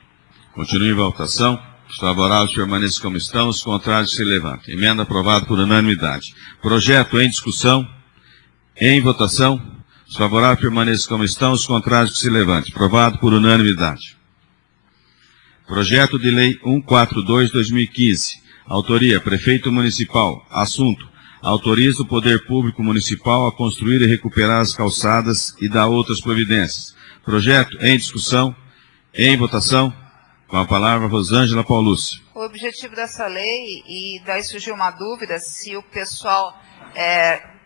Continue em votação. Os favoráveis permaneçam como estão, os contrários se levantem. Emenda aprovada por unanimidade. Projeto em discussão. Em votação, os favoráveis permaneçam como estão, os contrários que se levantem. Aprovado por unanimidade. Projeto de Lei 142/2015. Autoria, Prefeito Municipal. Assunto, Autoriza o Poder Público Municipal a construir e recuperar as calçadas e dá outras providências. Projeto em discussão, em votação. Com a palavra, Rosângela Paulucci. O objetivo dessa lei, e daí surgiu uma dúvida se o pessoal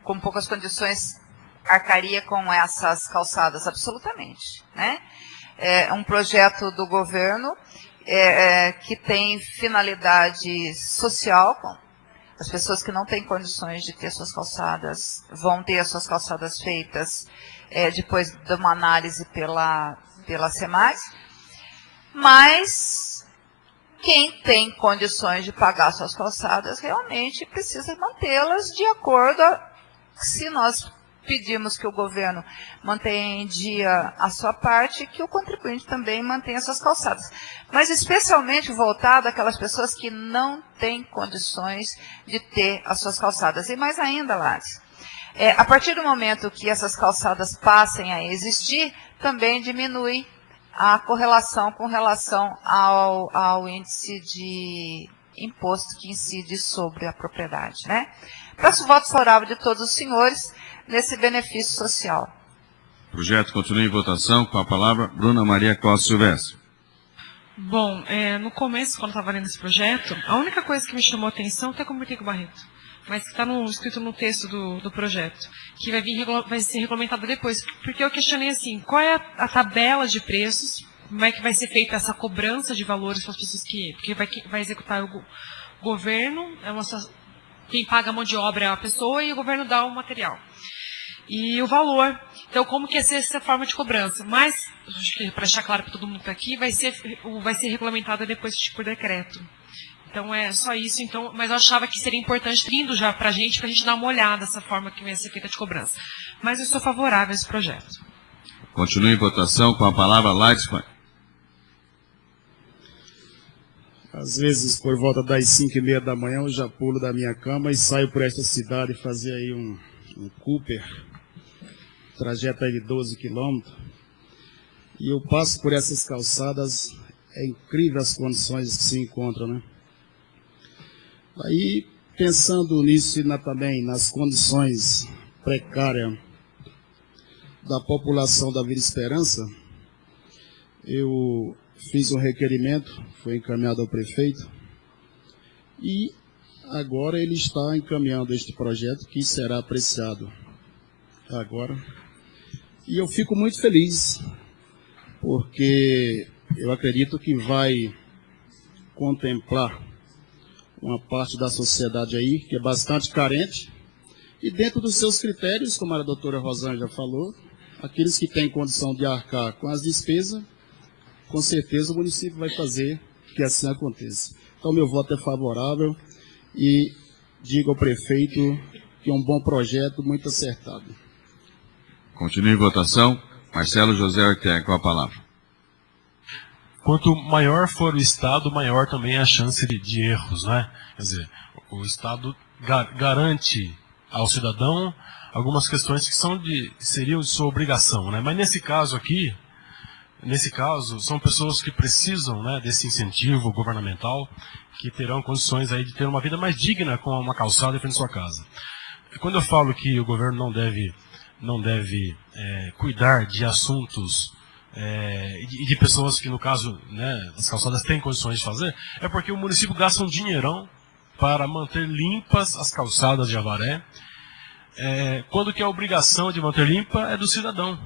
com poucas condições arcaria com essas calçadas. Absolutamente, né? É um projeto do governo que tem finalidade social. As pessoas que não têm condições de ter suas calçadas vão ter as suas calçadas feitas depois de uma análise pela SEMAS. Mas quem tem condições de pagar suas calçadas realmente precisa mantê-las de acordo se nós pedimos que o governo mantenha em dia a sua parte, que o contribuinte também mantenha suas calçadas. Mas especialmente voltado àquelas pessoas que não têm condições de ter as suas calçadas. E mais ainda, Lares, a partir do momento que essas calçadas passem a existir, também diminui a correlação com relação ao índice de imposto que incide sobre a propriedade, né? Peço o voto favorável de todos os senhores nesse benefício social. O projeto continua em votação. Com a palavra, Bruna Maria Costa Silvestre. Bom, no começo, quando estava lendo esse projeto, a única coisa que me chamou a atenção, até comentei com o Barreto, mas que está escrito no texto do projeto, que vai ser regulamentada depois. Porque eu questionei assim, qual é a tabela de preços, como é que vai ser feita essa cobrança de valores para as pessoas porque vai executar o governo, quem paga a mão de obra é a pessoa e o governo dá o material. E o valor. Então, como que ia ser essa forma de cobrança? Mas, para deixar claro para todo mundo que está aqui, vai ser regulamentada depois por decreto. Então, é só isso. Então, mas eu achava que seria importante, vindo já para a gente dar uma olhada nessa forma que vai ser feita de cobrança. Mas eu sou favorável a esse projeto. Continua em votação. Com a palavra, Leitzmann. Às vezes, por volta das 5h30 da manhã, eu já pulo da minha cama e saio por esta cidade fazer aí um Cooper, trajeto aí de 12 quilômetros. E eu passo por essas calçadas, é incrível as condições que se encontram, né? Aí, pensando nisso e também nas condições precárias da população da Vila Esperança, eu fiz um requerimento, foi encaminhado ao prefeito, e agora ele está encaminhando este projeto que será apreciado agora. E eu fico muito feliz, porque eu acredito que vai contemplar uma parte da sociedade aí que é bastante carente, e dentro dos seus critérios, como a doutora Rosângela falou, aqueles que têm condição de arcar com as despesas, com certeza o município vai fazer que assim aconteça. Então, meu voto é favorável e digo ao prefeito que é um bom projeto, muito acertado. Continua em votação. Marcelo José Ortega, com a palavra. Quanto maior for o Estado, maior também é a chance de erros, né? Quer dizer, o Estado garante ao cidadão algumas questões que seriam de sua obrigação, né? Mas nesse caso aqui, são pessoas que precisam, né, desse incentivo governamental, que terão condições aí de ter uma vida mais digna com uma calçada em frente à sua casa. Quando eu falo que o governo não deve cuidar de assuntos de pessoas que, no caso, né, as calçadas têm condições de fazer, é porque o município gasta um dinheirão para manter limpas as calçadas de Avaré, quando que a obrigação de manter limpa é do cidadão.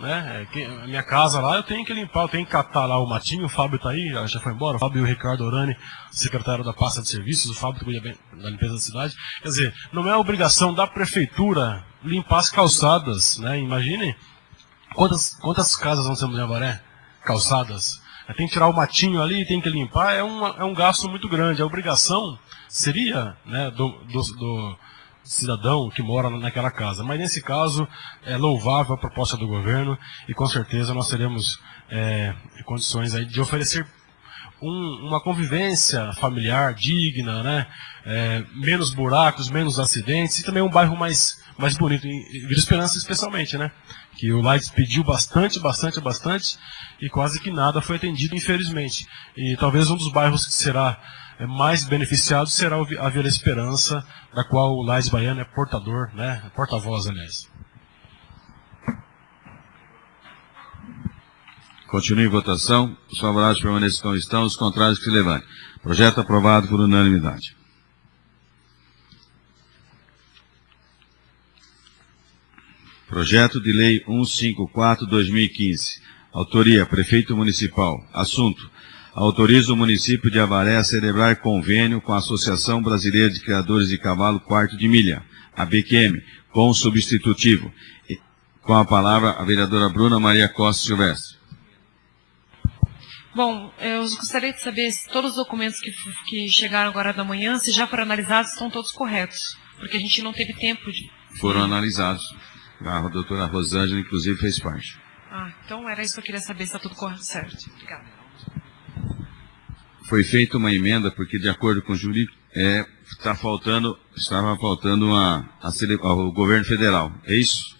Né? A minha casa lá, eu tenho que limpar, eu tenho que catar lá o matinho. O Fábio está aí, já foi embora. O Fábio e o Ricardo Orani, secretário da pasta de serviços. O Fábio cuida bem da limpeza da cidade. Quer dizer, não é a obrigação da prefeitura limpar as calçadas, né? Imagine quantas casas nós temos em Avaré, calçadas. Tem que tirar o matinho ali, tem que limpar, é um gasto muito grande. A obrigação seria, né, do cidadão que mora naquela casa. Mas nesse caso, é louvável a proposta do governo e com certeza nós teremos condições aí de oferecer uma convivência familiar digna, né? Menos buracos, menos acidentes e também um bairro mais bonito, em Vila Esperança especialmente, né? Que o Lights pediu bastante e quase que nada foi atendido, infelizmente. E talvez um dos bairros que será mais beneficiado será a Vila Esperança, da qual o Lages Baiano é portador, né, porta-voz, aliás. Continue em votação. Os favoráveis permaneçam como estão, os contrários que se levantem. Projeto aprovado por unanimidade. Projeto de Lei 154/2015. Autoria: Prefeito Municipal. Assunto: autoriza o município de Avaré a celebrar convênio com a Associação Brasileira de Criadores de Cavalo Quarto de Milha, a BQM, com substitutivo. Com a palavra, a vereadora Bruna Maria Costa Silvestre. Bom, eu gostaria de saber se todos os documentos que chegaram agora da manhã, se já foram analisados, estão todos corretos. Porque a gente não teve tempo de... Foram analisados. A doutora Rosângela, inclusive, fez parte. Então era isso que eu queria saber, se está tudo correto, certo. Obrigada. Foi feita uma emenda, porque de acordo com o jurídico, estava faltando ao governo federal. É isso?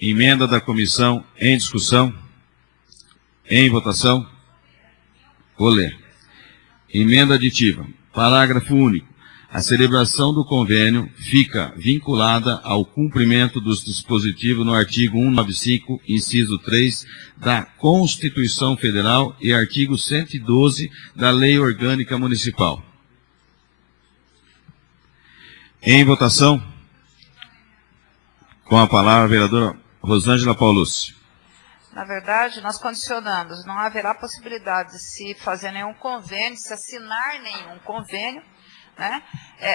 Emenda da comissão em discussão. Em votação. Vou ler. Emenda aditiva. Parágrafo único. A celebração do convênio fica vinculada ao cumprimento dos dispositivos no artigo 195, inciso 3, da Constituição Federal e artigo 112 da Lei Orgânica Municipal. Em votação. Com a palavra a vereadora Rosângela Paulucci. Na verdade, nós condicionamos, não haverá possibilidade de se fazer nenhum convênio, se assinar nenhum convênio, né,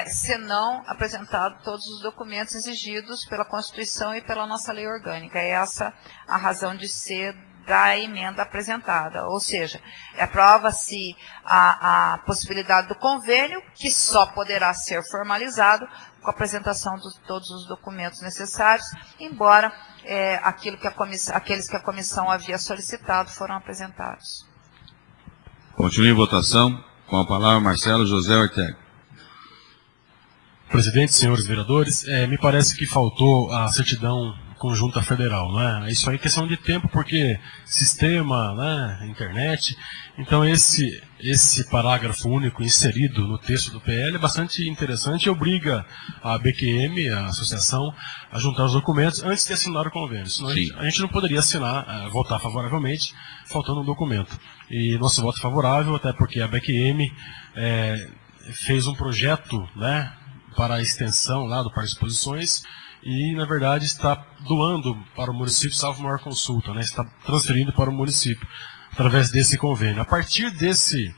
se não apresentado todos os documentos exigidos pela Constituição e pela nossa lei orgânica. É essa a razão de ser da emenda apresentada. Ou seja, aprova-se a possibilidade do convênio, que só poderá ser formalizado com a apresentação de todos os documentos necessários, embora aqueles que a comissão havia solicitado foram apresentados. Continue em votação. Com a palavra, Marcelo José Ortega. Presidente, senhores vereadores, me parece que faltou a certidão conjunta federal, né? Isso aí é questão de tempo, porque sistema, né, internet. Então esse parágrafo único inserido no texto do PL é bastante interessante e obriga a BQM, a associação, a juntar os documentos antes de assinar o convênio. Senão a gente não poderia votar favoravelmente, faltando um documento. E nosso voto é favorável, até porque a BQM fez um projeto, né, para a extensão lá do Parque de Exposições e, na verdade, está doando para o município, salvo maior consulta, né, está transferindo para o município através desse convênio. A partir desse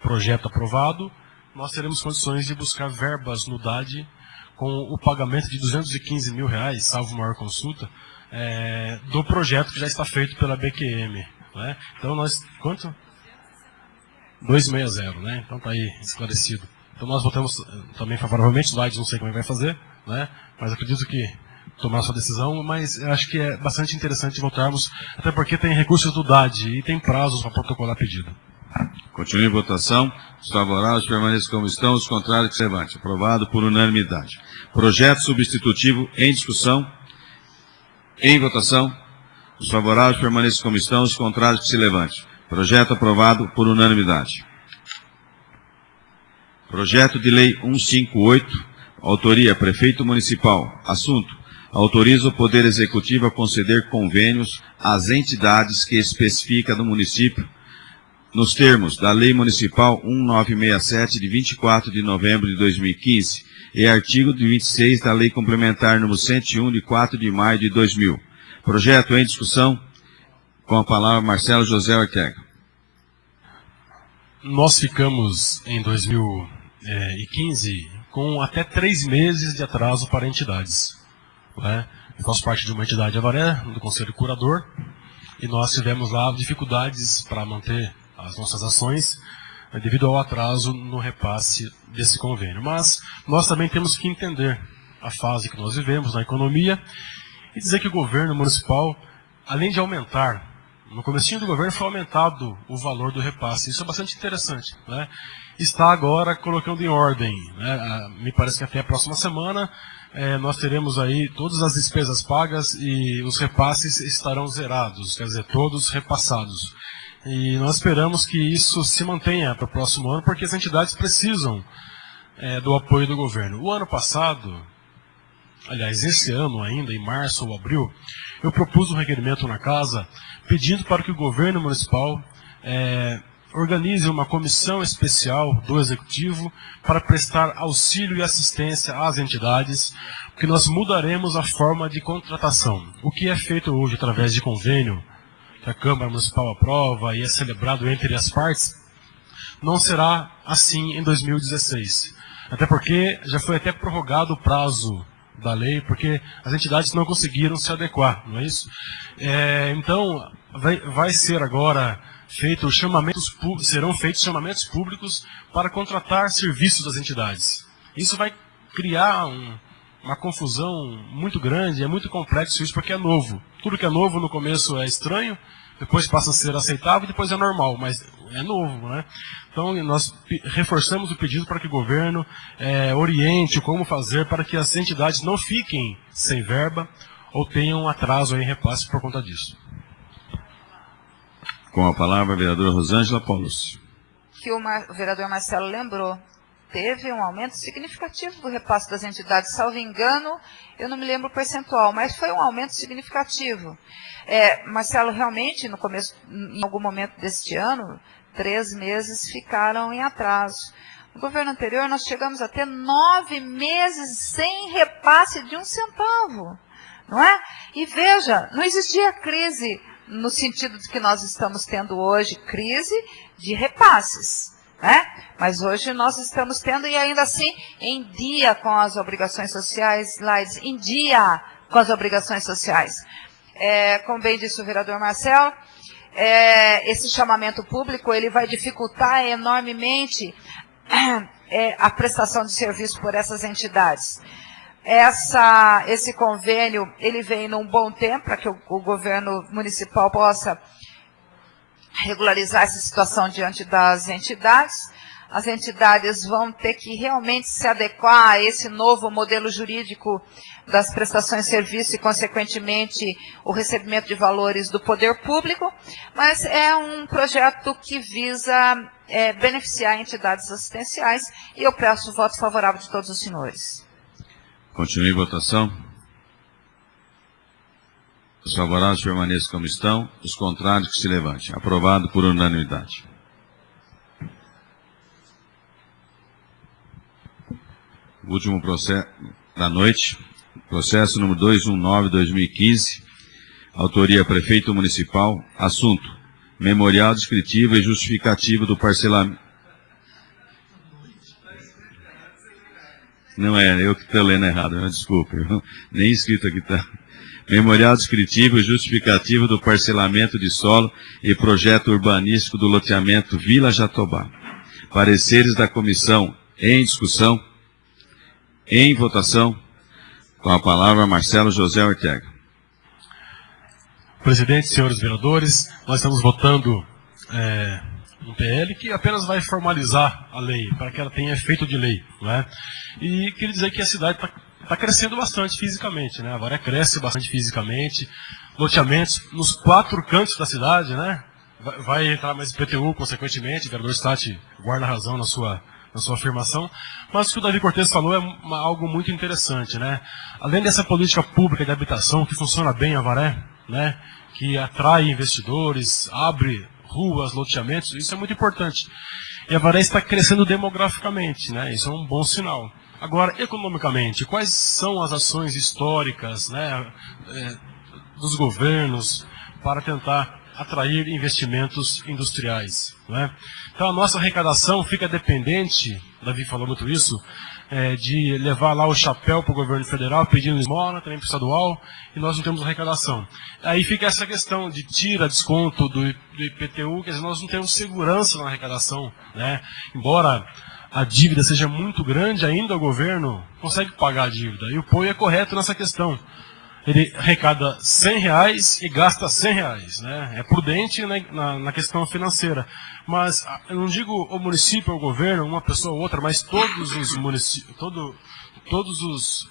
projeto aprovado, nós teremos condições de buscar verbas no DAD com o pagamento de R$215 mil, salvo maior consulta, do projeto que já está feito pela BQM. Né? Então nós... Quanto? 260, né? Então está aí esclarecido. Então nós votamos também favoravelmente, o DAD não sei como vai fazer, né? Mas acredito que tomar sua decisão, mas eu acho que é bastante interessante votarmos, até porque tem recursos do DAD e tem prazos para protocolar pedido. Continue em votação. Os favoráveis permaneçam como estão, os contrários que se levante. Aprovado por unanimidade. Projeto substitutivo em discussão. Em votação. Os favoráveis permaneçam como estão, os contrários que se levante. Projeto aprovado por unanimidade. Projeto de Lei 158, autoria Prefeito Municipal. Assunto: autoriza o Poder Executivo a conceder convênios às entidades que especifica no município, nos termos da Lei Municipal 1967, de 24 de novembro de 2015, e artigo 26 da Lei Complementar número 101, de 4 de maio de 2000. Projeto em discussão. Com a palavra, Marcelo José Ortega. Nós ficamos em 2015 com até 3 meses de atraso para entidades. Né? Eu faço parte de uma entidade Avaré, do Conselho Curador, e nós tivemos lá dificuldades para manter as nossas ações devido ao atraso no repasse desse convênio. Mas nós também temos que entender a fase que nós vivemos na economia e dizer que o governo municipal, além de aumentar, no comecinho do governo foi aumentado o valor do repasse. Isso é bastante interessante. Né? Está agora colocando em ordem. Né? Me parece que até a próxima semana nós teremos aí todas as despesas pagas e os repasses estarão zerados, quer dizer, todos repassados. E nós esperamos que isso se mantenha para o próximo ano, porque as entidades precisam do apoio do governo. O ano passado, aliás, esse ano ainda, em março ou abril, eu propus um requerimento na casa pedindo para que o governo municipal organize uma comissão especial do Executivo para prestar auxílio e assistência às entidades, porque nós mudaremos a forma de contratação. O que é feito hoje através de convênio, que a Câmara Municipal aprova e é celebrado entre as partes, não será assim em 2016. Até porque já foi até prorrogado o prazo da lei, porque as entidades não conseguiram se adequar, não é isso? Então, vai ser agora serão feitos chamamentos públicos para contratar serviços das entidades. Isso vai criar uma confusão muito grande, é muito complexo isso, porque é novo. Tudo que é novo no começo é estranho, depois passa a ser aceitável, depois é normal, mas é novo, né? Então, nós reforçamos o pedido para que o governo oriente como fazer para que as entidades não fiquem sem verba ou tenham atraso em repasse por conta disso. Com a palavra, a vereadora Rosângela Paulus. Que o vereador Marcelo lembrou, teve um aumento significativo do repasse das entidades. Salvo engano, eu não me lembro o percentual, mas foi um aumento significativo. Marcelo, realmente, no começo, em algum momento deste ano, 3 meses ficaram em atraso. No governo anterior, nós chegamos a ter 9 meses sem repasse de 1 centavo, não é? E veja, não existia crise no sentido de que nós estamos tendo hoje, crise de repasses, né? Mas hoje nós estamos tendo, e ainda assim, em dia com as obrigações sociais, Laides, em dia com as obrigações sociais. Como bem disse o vereador Marcelo, esse chamamento público ele vai dificultar enormemente a prestação de serviço por essas entidades. Esse convênio ele vem num bom tempo para que o governo municipal possa regularizar essa situação diante das entidades. As entidades vão ter que realmente se adequar a esse novo modelo jurídico das prestações de serviço e, consequentemente, o recebimento de valores do poder público, mas é um projeto que visa beneficiar entidades assistenciais e eu peço o voto favorável de todos os senhores. Continue em votação. Os favoráveis permaneçam como estão, os contrários que se levantem. Aprovado por unanimidade. O último processo da noite, processo número 219/2015, autoria Prefeito Municipal, assunto, memorial descritivo e justificativo do parcelamento. Não eu que estou lendo errado, desculpe, nem escrito aqui está. Memorial descritivo e justificativo do parcelamento de solo e projeto urbanístico do loteamento Vila Jatobá. Pareceres da comissão em discussão, em votação. Com a palavra, Marcelo José Ortega. Presidente, senhores vereadores, nós estamos votando um PL que apenas vai formalizar a lei, para que ela tenha efeito de lei, né? E queria dizer que a cidade está crescendo bastante fisicamente, né? Agora cresce bastante fisicamente, loteamentos nos 4 cantos da cidade, né? Vai entrar mais IPTU, consequentemente, o vereador Stati guarda razão na sua afirmação, mas o que o Davi Cortes falou é algo muito interessante, né? Além dessa política pública de habitação que funciona bem em Avaré, né? Que atrai investidores, abre ruas, loteamentos, isso é muito importante. E Avaré está crescendo demograficamente, né? Isso é um bom sinal. Agora, economicamente, quais são as ações históricas, né, dos governos para tentar atrair investimentos industriais, né? Então a nossa arrecadação fica dependente, Davi falou muito isso, de levar lá o chapéu para o governo federal, pedindo esmola, também para o estadual, e nós não temos arrecadação. Aí fica essa questão de tira, desconto do IPTU, quer dizer, nós não temos segurança na arrecadação, né? Embora a dívida seja muito grande, ainda o governo consegue pagar a dívida. E o POI é correto nessa questão. Ele arrecada R$100 e gasta R$100, né? É prudente, né, na questão financeira. Mas eu não digo o município ou o governo, uma pessoa ou outra, mas todos os municípios, todos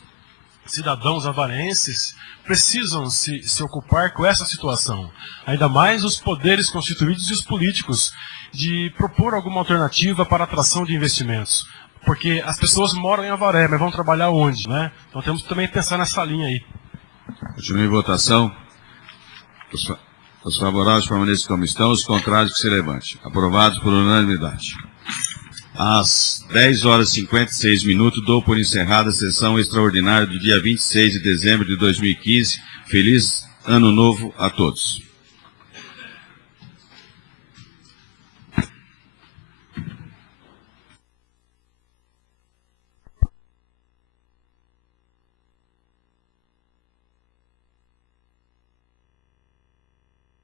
cidadãos avarenses precisam se ocupar com essa situação. Ainda mais os poderes constituídos e os políticos, de propor alguma alternativa para a atração de investimentos. Porque as pessoas moram em Avaré, mas vão trabalhar onde, né? Então temos que também pensar nessa linha aí. Continue em votação. Os favoráveis permaneçam como estão, os contrários que se levante. Aprovados por unanimidade. Às 10 horas e 56 minutos, dou por encerrada a sessão extraordinária do dia 26 de dezembro de 2015. Feliz Ano Novo a todos.